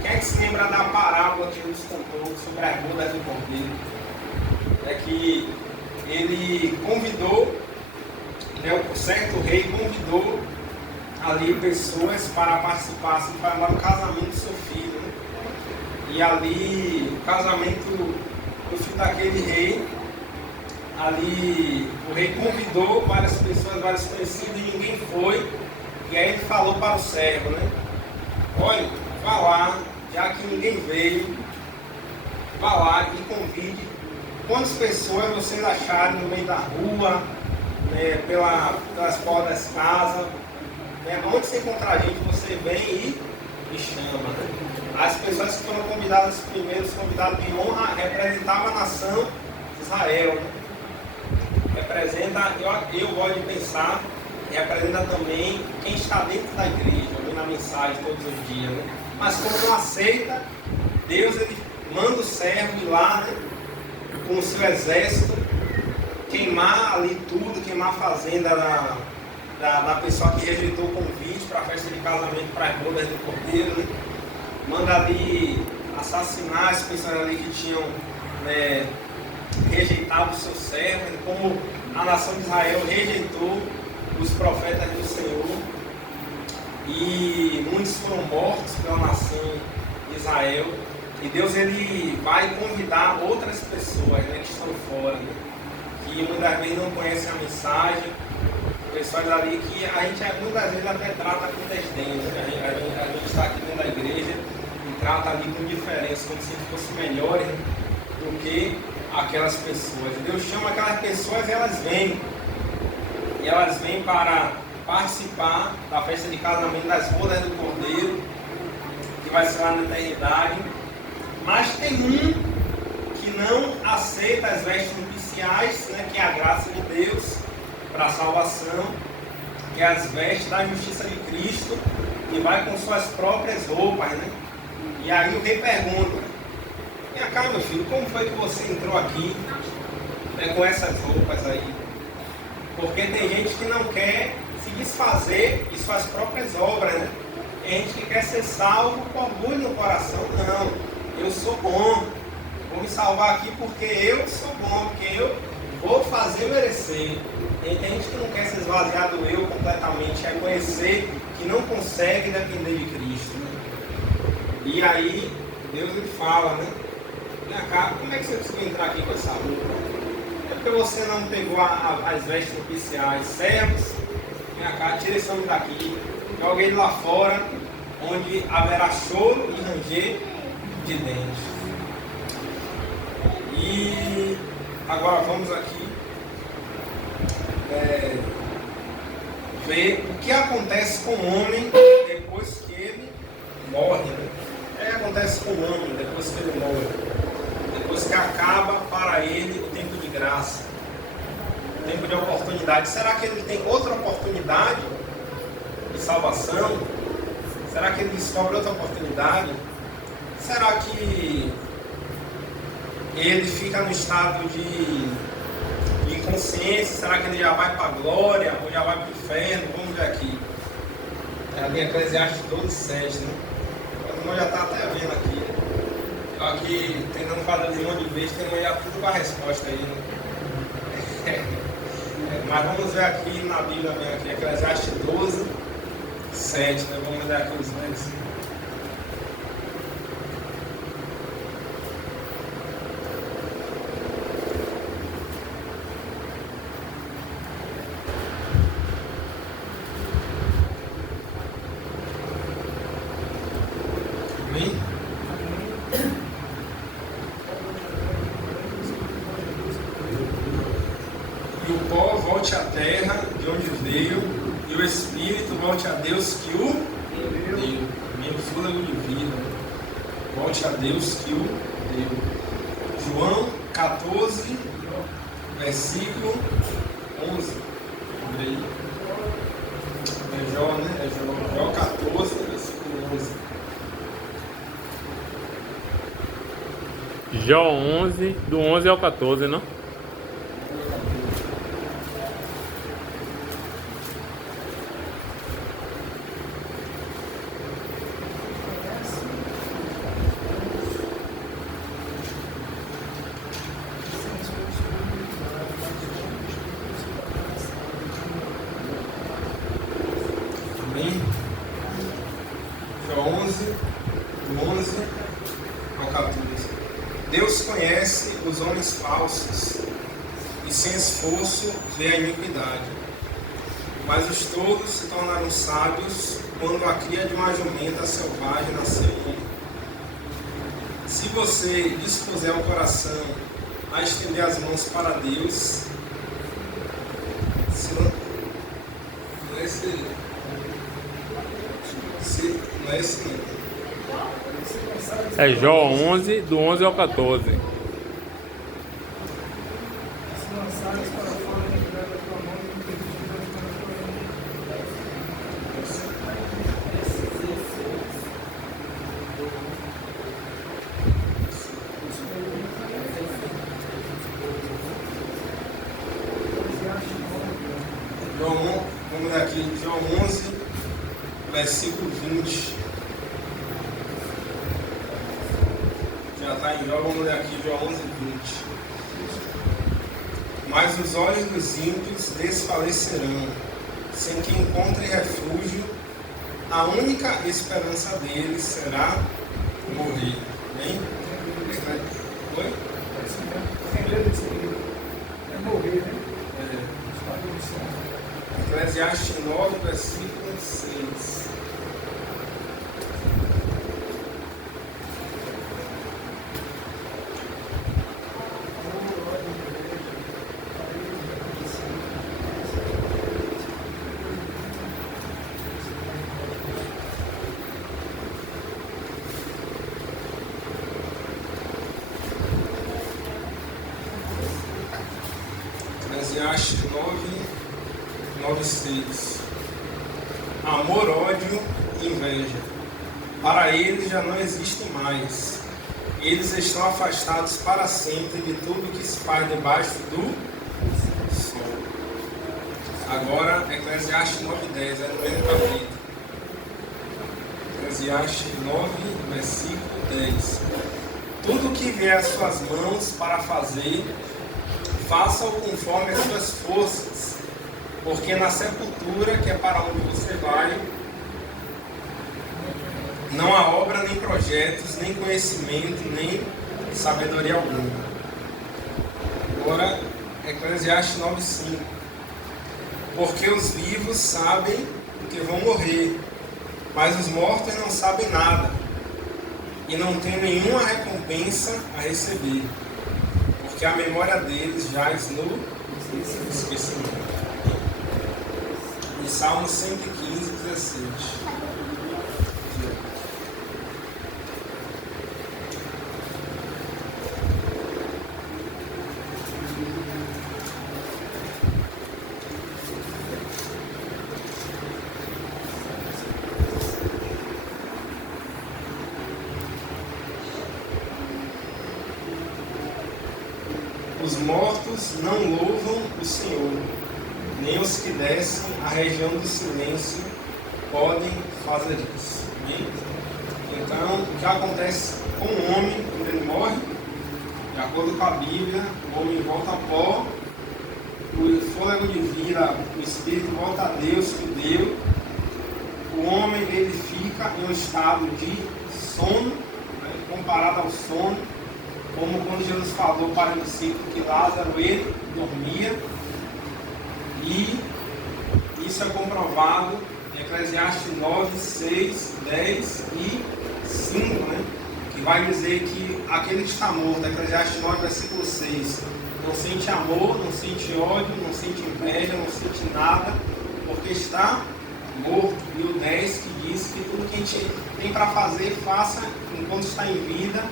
Quem é que se lembra da parábola que Jesus contou sobre as bodas do Cordeiro? É que ele convidou, né, o certo rei convidou ali pessoas para participar, assim, para dar o casamento do seu filho, né? E ali, o casamento do filho daquele rei, ali o rei convidou várias pessoas, vários conhecidos, e ninguém foi. E aí ele falou para o servo, né? Olha, vá lá, já que ninguém veio, vá lá e convide quantas pessoas vocês acharem no meio da rua, né, pelas portas das casas, né, onde você encontrar gente, você vem e chama, né? As pessoas que foram convidadas, os primeiros convidados de honra, representavam a nação de Israel, né? Representa, eu gosto de pensar, representa também quem está dentro da igreja, ouvindo a mensagem todos os dias, né? Mas como não aceita, Deus ele manda o servo ir lá, né, com o seu exército, queimar ali tudo, queimar a fazenda da pessoa que rejeitou o convite para a festa de casamento, para as bodas do Cordeiro, né? Manda ali assassinar as pessoas ali que tinham, né, rejeitado o seu servo, né? Como a nação de Israel rejeitou os profetas do Senhor, e muitos foram mortos pela nação de Israel. E Deus ele vai convidar outras pessoas, né, que estão fora, né, que muitas vezes não conhecem a mensagem, pessoas ali que a gente muitas vezes até trata com desdém, né? A gente está aqui dentro da igreja trata ali com diferença, como se fossem melhores do que aquelas pessoas. E Deus chama aquelas pessoas e elas vêm. E elas vêm para participar da festa de casamento das bodas do Cordeiro, que vai ser lá na eternidade. Mas tem um que não aceita as vestes nupciais, né, que é a graça de Deus para a salvação, que é as vestes da justiça de Cristo, e vai com suas próprias roupas, né? E aí o rei pergunta: vem cá, meu filho, como foi que você entrou aqui, né, com essas roupas aí? Porque tem gente que não quer se desfazer de suas próprias obras, né? Tem gente que quer ser salvo com orgulho no coração. Não, eu sou bom, vou me salvar aqui porque eu sou bom, porque eu vou fazer merecer. Tem gente que não quer se esvaziar do eu completamente, reconhecer que não consegue depender de Cristo, né? E aí Deus lhe fala, né? Vem cá, como é que você conseguiu entrar aqui com essa roupa? É porque você não pegou as vestes nupciais. Servos, vem cá, tira esse homem daqui, joga ele lá fora, onde haverá choro e ranger de dentes. E agora vamos aqui ver o que acontece com o homem depois que ele morre, né? O que acontece com o homem depois que ele morre? Depois que acaba para ele o tempo de graça, o tempo de oportunidade. Será que ele tem outra oportunidade de salvação? Será que ele descobre outra oportunidade? Será que ele fica no estado de inconsciência? Será que ele já vai para a glória ou já vai para o inferno? Vamos ver aqui. É ali Eclesiastes 12:7, né? O irmão já está até vendo aqui. Eu aqui tentando fazer de monte de vez, tem já tudo com a resposta aí, né? Mas vamos ver aqui na Bíblia mesmo, aqui, Eclesiastes 12:7, né? Vamos ver aqui os versos. E o pó volte à terra de onde veio, e o espírito volte a Deus que o deu. Menos fôlego de vida. Volte a Deus que o deu. João 14, versículo 11. Aí. É Jó, né? É Jó 14, versículo 11. Jó 11, do 11 ao 14, não? Amém? Jó 11, do 11 ao 14. Deus conhece os homens falsos e sem esforço vê a iniquidade. Mas os tolos se tornaram sábios quando a cria de uma jumenta selvagem nasceu. Se você dispuser o coração a estender as mãos para Deus, não é esse não. É Jó 11, do 11 ao 14. Vamos ler aqui, João 11, versículo 20. Já está em Jó, vamos ler aqui, Jó 11, 20. Mas os olhos dos ímpios desfalecerão, sem que encontrem refúgio, a única esperança deles será morrer. Bem? Oi? É morrer, né? Eclesiastes 9, versículo 6. Eclesiastes 9:6. Amor, ódio e inveja. Para eles já não existem mais. Eles estão afastados para sempre de tudo que se faz debaixo do sol. Agora, Eclesiastes 9:10, é no mesmo capítulo. Eclesiastes 9, versículo 10. Tudo que vier às suas mãos para fazer, faça-o conforme as suas forças, porque na sepultura, que é para onde você vai, não há obra, nem projetos, nem conhecimento, nem sabedoria alguma. Agora, Eclesiastes 9:5. Porque os vivos sabem que vão morrer, mas os mortos não sabem nada, e não têm nenhuma recompensa a receber, porque a memória deles jaz no esquecimento. E Salmo 115:17. Os mortos não louvam o Senhor, nem os que descem à região do silêncio podem fazer isso. Amém? Então, o que acontece com o homem quando ele morre? De acordo com a Bíblia, o homem volta a pó, o fôlego de vida, o espírito volta a Deus que deu, o homem ele fica em um estado de sono, né, comparado ao sono, como quando Jesus falou para o discípulo que Lázaro ele dormia, e isso é comprovado em Eclesiastes 9, 6, 10 e 5, né? Que vai dizer que aquele que está morto, Eclesiastes 9, versículo 6, não sente amor, não sente ódio, não sente inveja, não sente nada, porque está morto. E o 10 que diz que tudo que a gente tem para fazer, faça enquanto está em vida,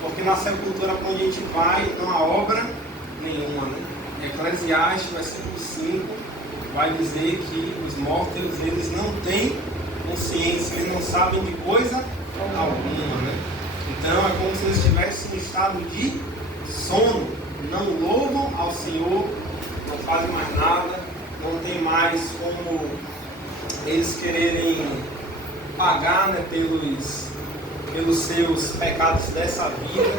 porque na sepultura quando a gente vai, não há obra nenhuma. Né? Eclesiastes, versículo 5, vai dizer que os mortos, eles não têm consciência, eles não sabem de coisa alguma. Né? Então é como se eles estivessem em estado de sono, não louvam ao Senhor, não fazem mais nada, não tem mais como eles quererem pagar, né, pelos seus pecados dessa vida.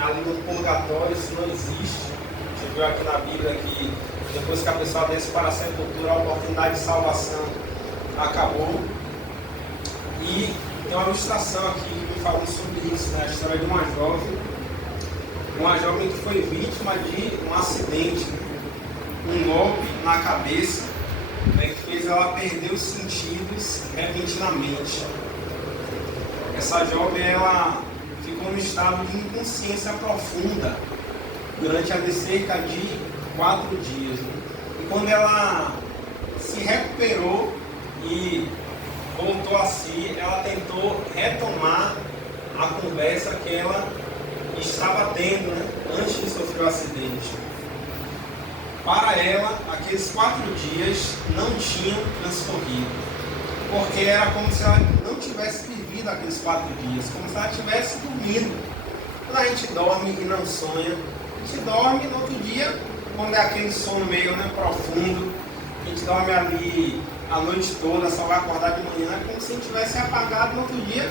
Ali no purgatório isso não existe. Você viu aqui na Bíblia que depois que a pessoa desce para a sepultura, a oportunidade de salvação acabou. E tem uma ilustração aqui que me falando sobre isso, né? A história de uma jovem que foi vítima de um acidente, um golpe na cabeça, né, que fez ela perder os sentidos repentinamente. Essa jovem ela ficou no estado de inconsciência profunda durante cerca de 4 dias. Né? E quando ela se recuperou e voltou a si, ela tentou retomar a conversa que ela estava tendo, né, antes de sofrer o acidente. Para ela, aqueles 4 dias não tinham transcorrido, porque era como se ela não tivesse vivido aqueles 4 dias, como se ela estivesse dormindo. Quando a gente dorme e não sonha, a gente dorme no outro dia, quando é aquele sono meio, né, profundo, a gente dorme ali a noite toda, só vai acordar de manhã, é como se a gente tivesse apagado no outro dia,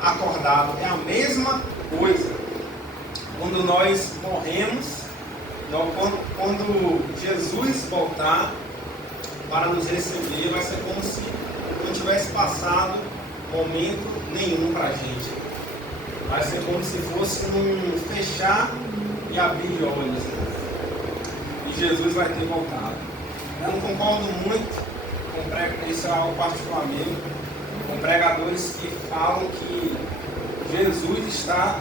acordado. É a mesma coisa. Quando nós morremos, quando Jesus voltar para nos receber, vai ser como se não tivesse passado momento nenhum para a gente. Vai ser como se fosse um fechar e abrir de olhos. E Jesus vai ter voltado. Eu não concordo muito com isso, é algo particularmente, com pregadores que falam que Jesus está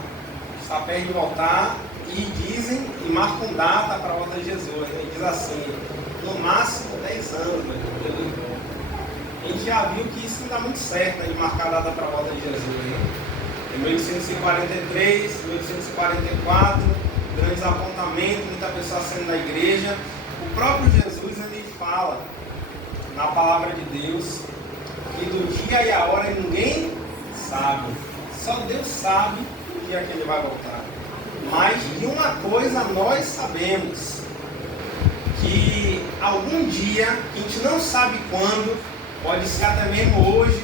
perto de voltar e dizem e marcam data para a volta de Jesus. Né? Diz assim, no máximo 10 anos, Jesus volta. A gente já viu que isso não dá muito certo, de marcar a data para a volta de Jesus. Né? Em 1843, 1844, grandes apontamentos, muita pessoa saindo da igreja. O O próprio Jesus, ele fala na palavra de Deus que do dia e a hora ninguém sabe. Só Deus sabe o dia que ele vai voltar. Mas de uma coisa nós sabemos, que algum dia, que a gente não sabe quando, pode ser até mesmo hoje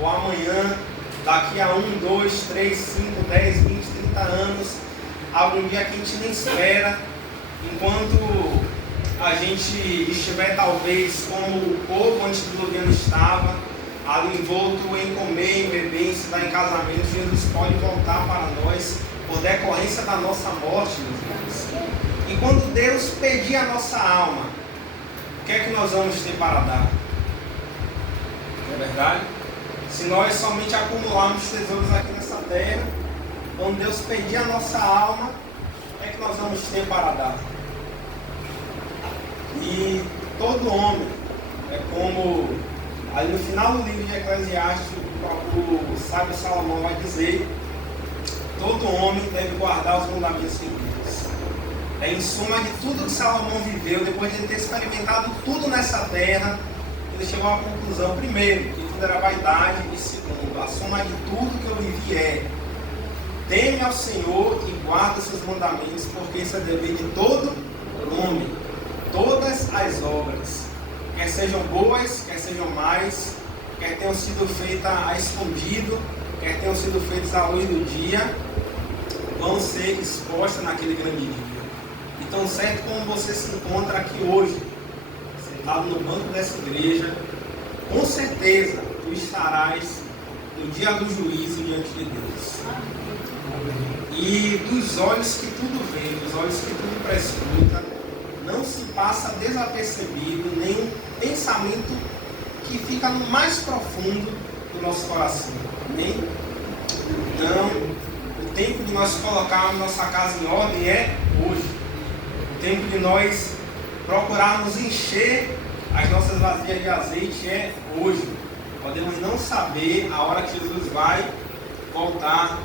ou amanhã, daqui a 1, 2, 3, 5, 10, 20, 30 anos, algum dia que a gente nem espera, enquanto a gente estiver talvez como o povo antediluviano estava, ali envolto em comer, em beber, em se dar em casamento, Jesus pode voltar para nós por decorrência da nossa morte, meus irmãos. E quando Deus pedir a nossa alma, o que é que nós vamos ter para dar? Não é verdade? Se nós somente acumularmos tesouros aqui nessa terra, quando Deus pedir a nossa alma, o que é que nós vamos ter para dar? E todo homem, é como ali no final do livro de Eclesiastes, o sábio Salomão vai dizer, todo homem deve guardar os mandamentos de Deus. Em suma de tudo que Salomão viveu, depois de ter experimentado tudo nessa terra, ele chegou à conclusão, primeiro, que tudo era vaidade, e segundo, a soma de tudo que eu vivi é: teme ao Senhor e guarda os seus mandamentos, porque isso é dever de todo homem. Todas as obras, quer sejam boas, quer sejam más, quer tenham sido feitas a escondido, quer tenham sido feitas à luz do dia, vão ser expostas naquele grande dia. Então, certo como você se encontra aqui hoje, sentado no banco dessa igreja, com certeza tu estarás no dia do juízo diante de Deus. E dos olhos que tudo vê, dos olhos que tudo prescruta, não se passa desapercebido nenhum pensamento que fica no mais profundo do nosso coração. Amém? Então, o tempo de nós colocarmos nossa casa em ordem é hoje. O tempo de nós procurarmos encher as nossas vasilhas de azeite é hoje. Podemos não saber a hora que Jesus vai voltar.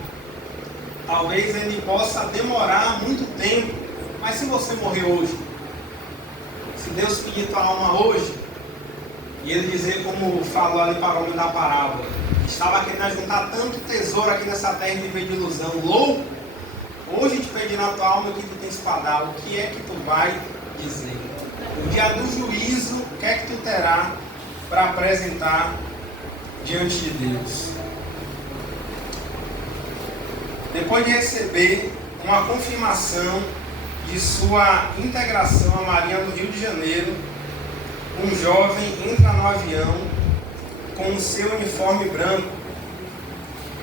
Talvez ele possa demorar muito tempo. Mas se você morrer hoje, se Deus pedir tua alma hoje, e ele dizer, como falou ali para o homem da parábola, estava querendo juntar tanto tesouro aqui nessa terra e viver de ilusão, louco, hoje te pedirá a tua alma o que tu tens para dar, o que é que tu vai dizer? O dia do juízo, o que é que tu terá para apresentar diante de Deus? Depois de receber uma confirmação de sua integração à Marinha do Rio de Janeiro, um jovem entra no avião com o seu uniforme branco,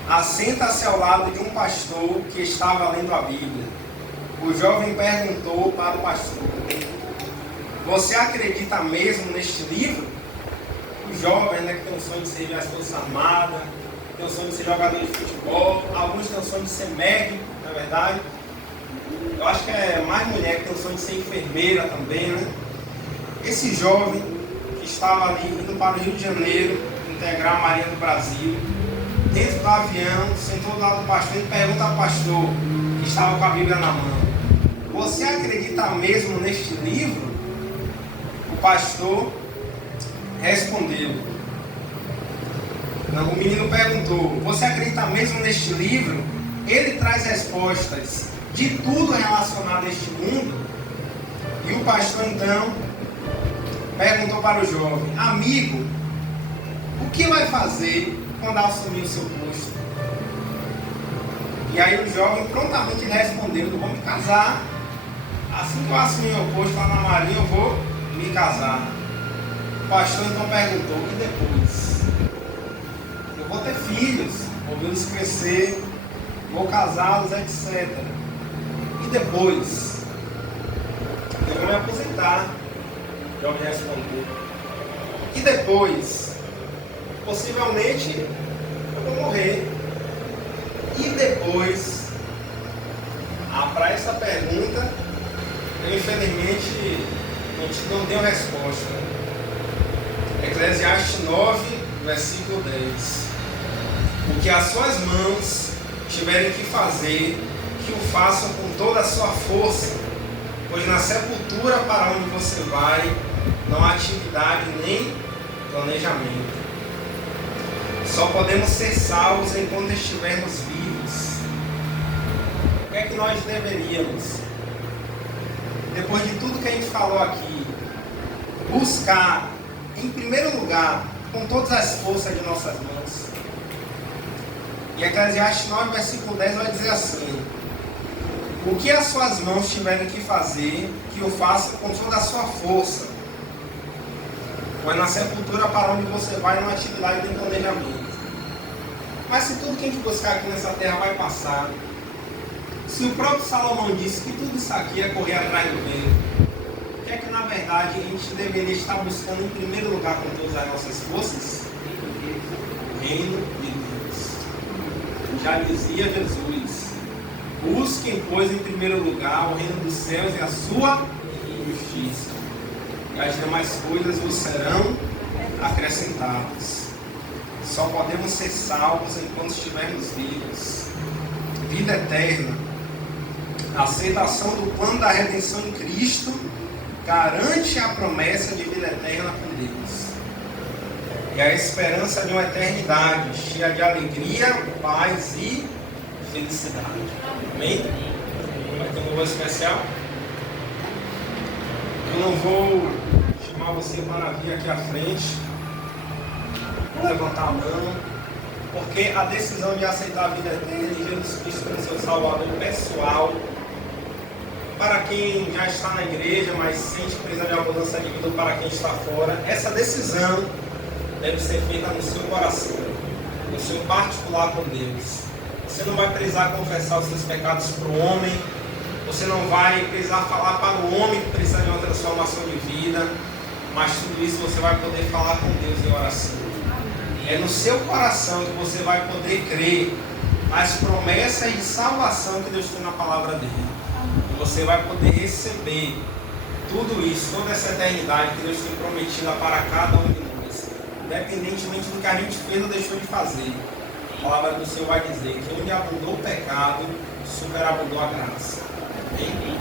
assenta-se ao lado de um pastor que estava lendo a Bíblia. O jovem perguntou para o pastor: você acredita mesmo neste livro? Os jovens, né, que tem o sonho de servir as Forças Armadas, tem o sonho de ser jogador de futebol, alguns têm o sonho de ser médico, na verdade. Eu acho que é mais mulher que tem o sonho de ser enfermeira também, né? Esse jovem que estava ali indo para o Rio de Janeiro, integrar a Marinha do Brasil, dentro do avião, sentou do lado do pastor e pergunta ao pastor, que estava com a Bíblia na mão: você acredita mesmo neste livro? O pastor respondeu. Não, o menino perguntou: você acredita mesmo neste livro? Ele traz respostas de tudo relacionado a este mundo. E o pastor então perguntou para o jovem: amigo, o que vai fazer quando assumir o seu posto? E aí o jovem prontamente respondeu: eu vou me casar. Assim que eu assumir meu posto lá na Marinha, eu vou me casar. O pastor então perguntou: e depois? Eu vou ter filhos, vou vê-los crescer, vou casá-los, etc. E depois? Eu vou me aposentar. O jovem respondeu: e depois? Possivelmente eu vou morrer. E depois? Para essa pergunta, eu infelizmente não tenho resposta. Eclesiastes 9, versículo 10. O que as suas mãos tiverem que fazer, que o façam com toda a sua força, Pois na sepultura para onde você vai, não há atividade nem planejamento. Só podemos ser salvos enquanto estivermos vivos. O que é que nós deveríamos, depois de tudo que a gente falou aqui, buscar, em primeiro lugar, com todas as forças de nossas mãos? E Eclesiastes 9, versículo 10 vai dizer assim: o que as suas mãos tiverem que fazer, que o faça com toda a sua força. Pois na sepultura para onde você vai, não há atividade nem planejamento. Mas se tudo que a gente buscar aqui nessa terra vai passar, se o próprio Salomão disse que tudo isso aqui é correr atrás do vento, o que é que na verdade a gente deveria estar buscando em primeiro lugar com todas as nossas forças? O reino de Deus. Já dizia Jesus: busquem, pois, em primeiro lugar o reino dos céus e a sua justiça, e as demais coisas vos serão acrescentadas. Só podemos ser salvos enquanto estivermos vivos. Vida eterna, a aceitação do plano da redenção em Cristo, garante a promessa de vida eterna com Deus e a esperança de uma eternidade cheia de alegria, paz e felicidade. Amém? Vai ter um louvor especial? Eu não vou chamar você para vir aqui à frente, levantar a mão, porque a decisão de aceitar a vida eterna em Jesus Cristo como seu Salvador pessoal, para quem já está na igreja, mas sente que precisa de uma mudança de vida, para quem está fora, essa decisão deve ser feita no seu coração, no seu particular com Deus. Você não vai precisar confessar os seus pecados para o homem, você não vai precisar falar para o homem que precisa de uma transformação de vida, mas tudo isso você vai poder falar com Deus em oração. É no seu coração que você vai poder crer nas promessas de salvação que Deus tem na palavra dele. E você vai poder receber tudo isso, toda essa eternidade que Deus tem prometida para cada um de nós, independentemente do que a gente fez ou deixou de fazer. A palavra do Senhor vai dizer que onde abundou o pecado, superabundou a graça. Amém?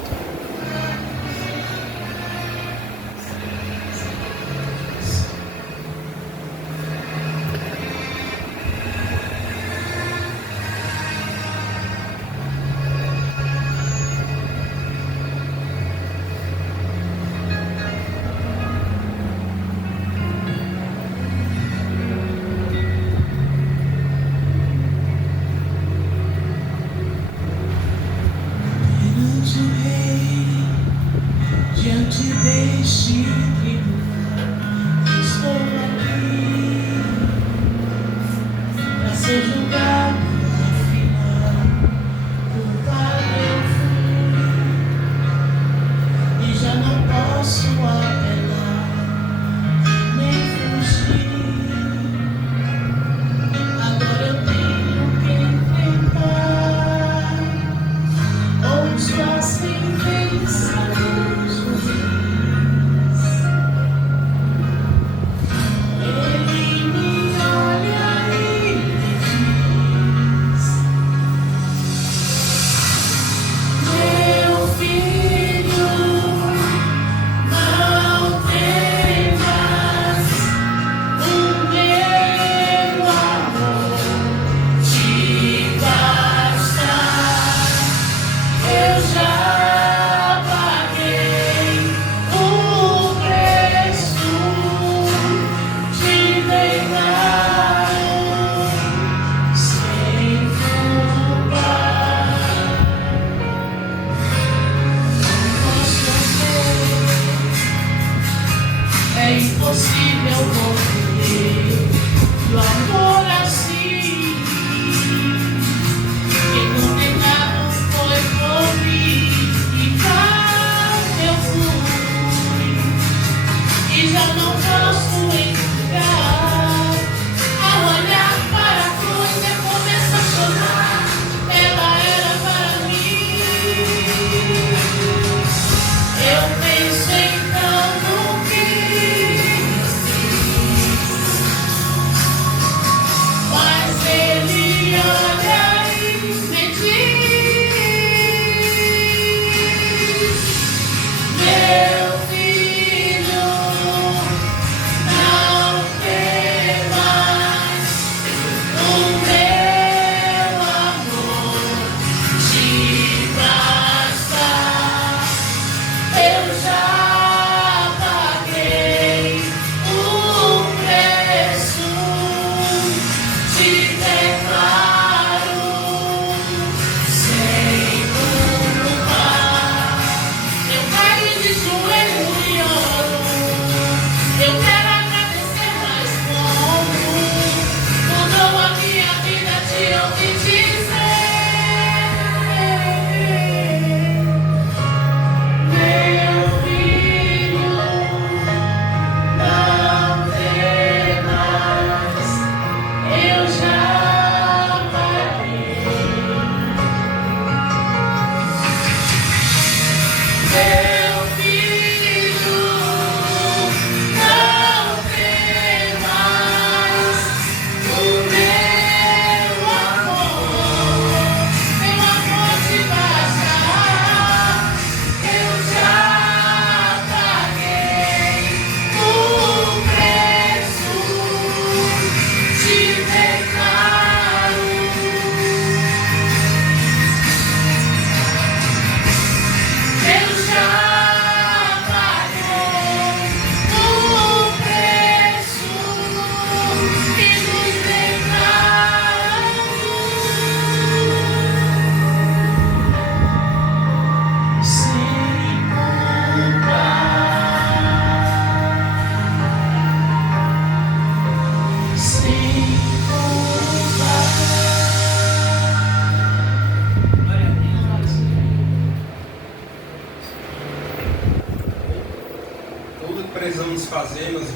conseguimos fazer, meus irmãos,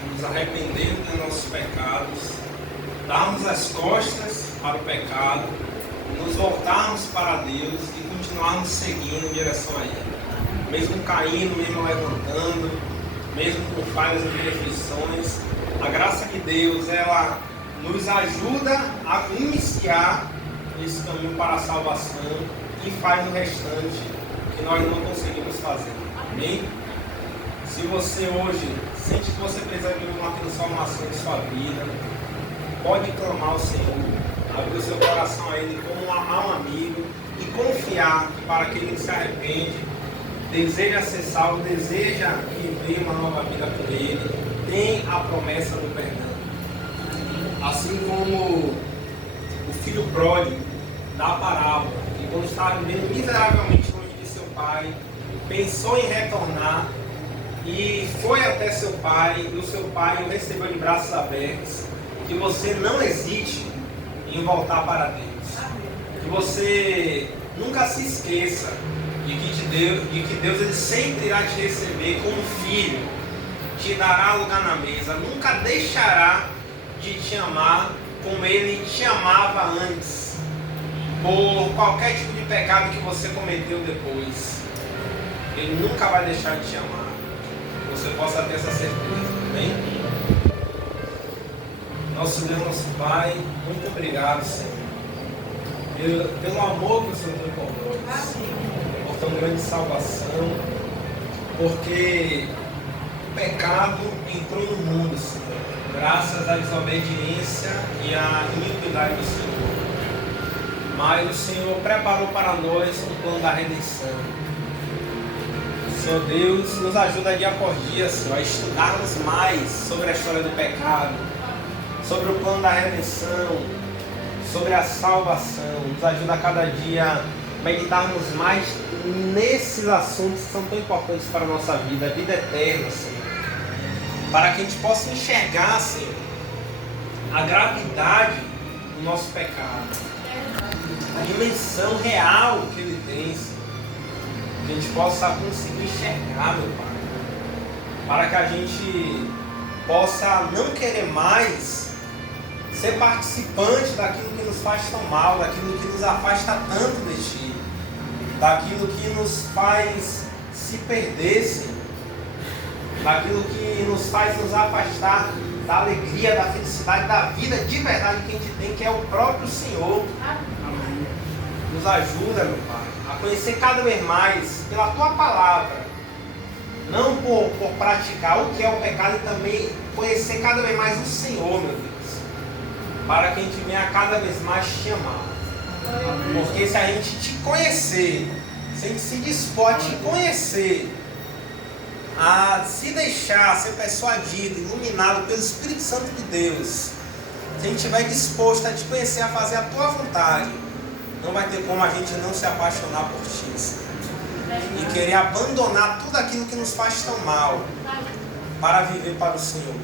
é nos arrepender dos nossos pecados, darmos as costas para o pecado, nos voltarmos para Deus e continuarmos seguindo em direção a Ele. Mesmo caindo, mesmo levantando, mesmo com falhas e imperfeições, a graça de Deus, ela nos ajuda a iniciar esse caminho para a salvação e faz o restante que nós não conseguimos fazer. Amém? Se você hoje sente que você precisa de uma transformação em sua vida, pode clamar ao Senhor, abrir o seu coração a Ele como a um amigo e confiar que para aquele que se arrepende, deseja ser salvo, deseja viver uma nova vida com Ele, tem a promessa do perdão. Assim como o filho pródigo da parábola, que quando estava vivendo miseravelmente longe de seu pai, pensou em retornar e foi até seu pai, e o seu pai o recebeu de braços abertos. Que você não hesite em voltar para Deus. Que você nunca se esqueça de que Deus ele sempre irá te receber como filho, te dará lugar na mesa, nunca deixará de te amar como Ele te amava antes, por qualquer tipo de pecado que você cometeu depois. Ele nunca vai deixar de te amar. Que você possa ter essa certeza, amém? Nosso Deus, nosso Pai, muito obrigado, Senhor, pelo amor que o Senhor tem por nós, por tão grande salvação, porque o pecado entrou no mundo, Senhor, graças à desobediência e à iniquidade do Senhor. Mas o Senhor preparou para nós um plano da redenção. Senhor Deus, nos ajuda dia por dia, Senhor, a estudarmos mais sobre a história do pecado, sobre o plano da redenção, sobre a salvação. Nos ajuda a cada dia a meditarmos mais nesses assuntos que são tão importantes para a nossa vida, a vida eterna, Senhor. Para que a gente possa enxergar, Senhor, a gravidade do nosso pecado, a dimensão real que ele tem, Senhor. Que a gente possa conseguir enxergar, meu Pai. Para que a gente possa não querer mais ser participante daquilo que nos faz tão mal, daquilo que nos afasta tanto de Ti, daquilo que nos faz se perder, Senhor, daquilo que nos faz nos afastar da alegria, da felicidade, da vida de verdade que a gente tem, que é o próprio Senhor. Amém. Nos ajuda, meu Pai, a conhecer cada vez mais pela Tua palavra, não por praticar o que é o pecado, e também conhecer cada vez mais o Senhor, meu Deus, para que a gente venha cada vez mais te amar. Porque se a gente te conhecer, se a gente se dispor a te conhecer, a se deixar ser persuadido, iluminado pelo Espírito Santo de Deus, se a gente estiver disposto a te conhecer, a fazer a Tua vontade, não vai ter como a gente não se apaixonar por Ti, Senhor, e querer abandonar tudo aquilo que nos faz tão mal, para viver para o Senhor,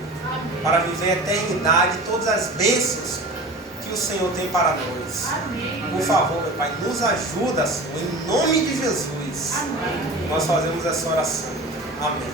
para viver a eternidade, todas as bênçãos que o Senhor tem para nós. Por favor, meu Pai, nos ajuda, Senhor, em nome de Jesus. Nós fazemos essa oração. Amém.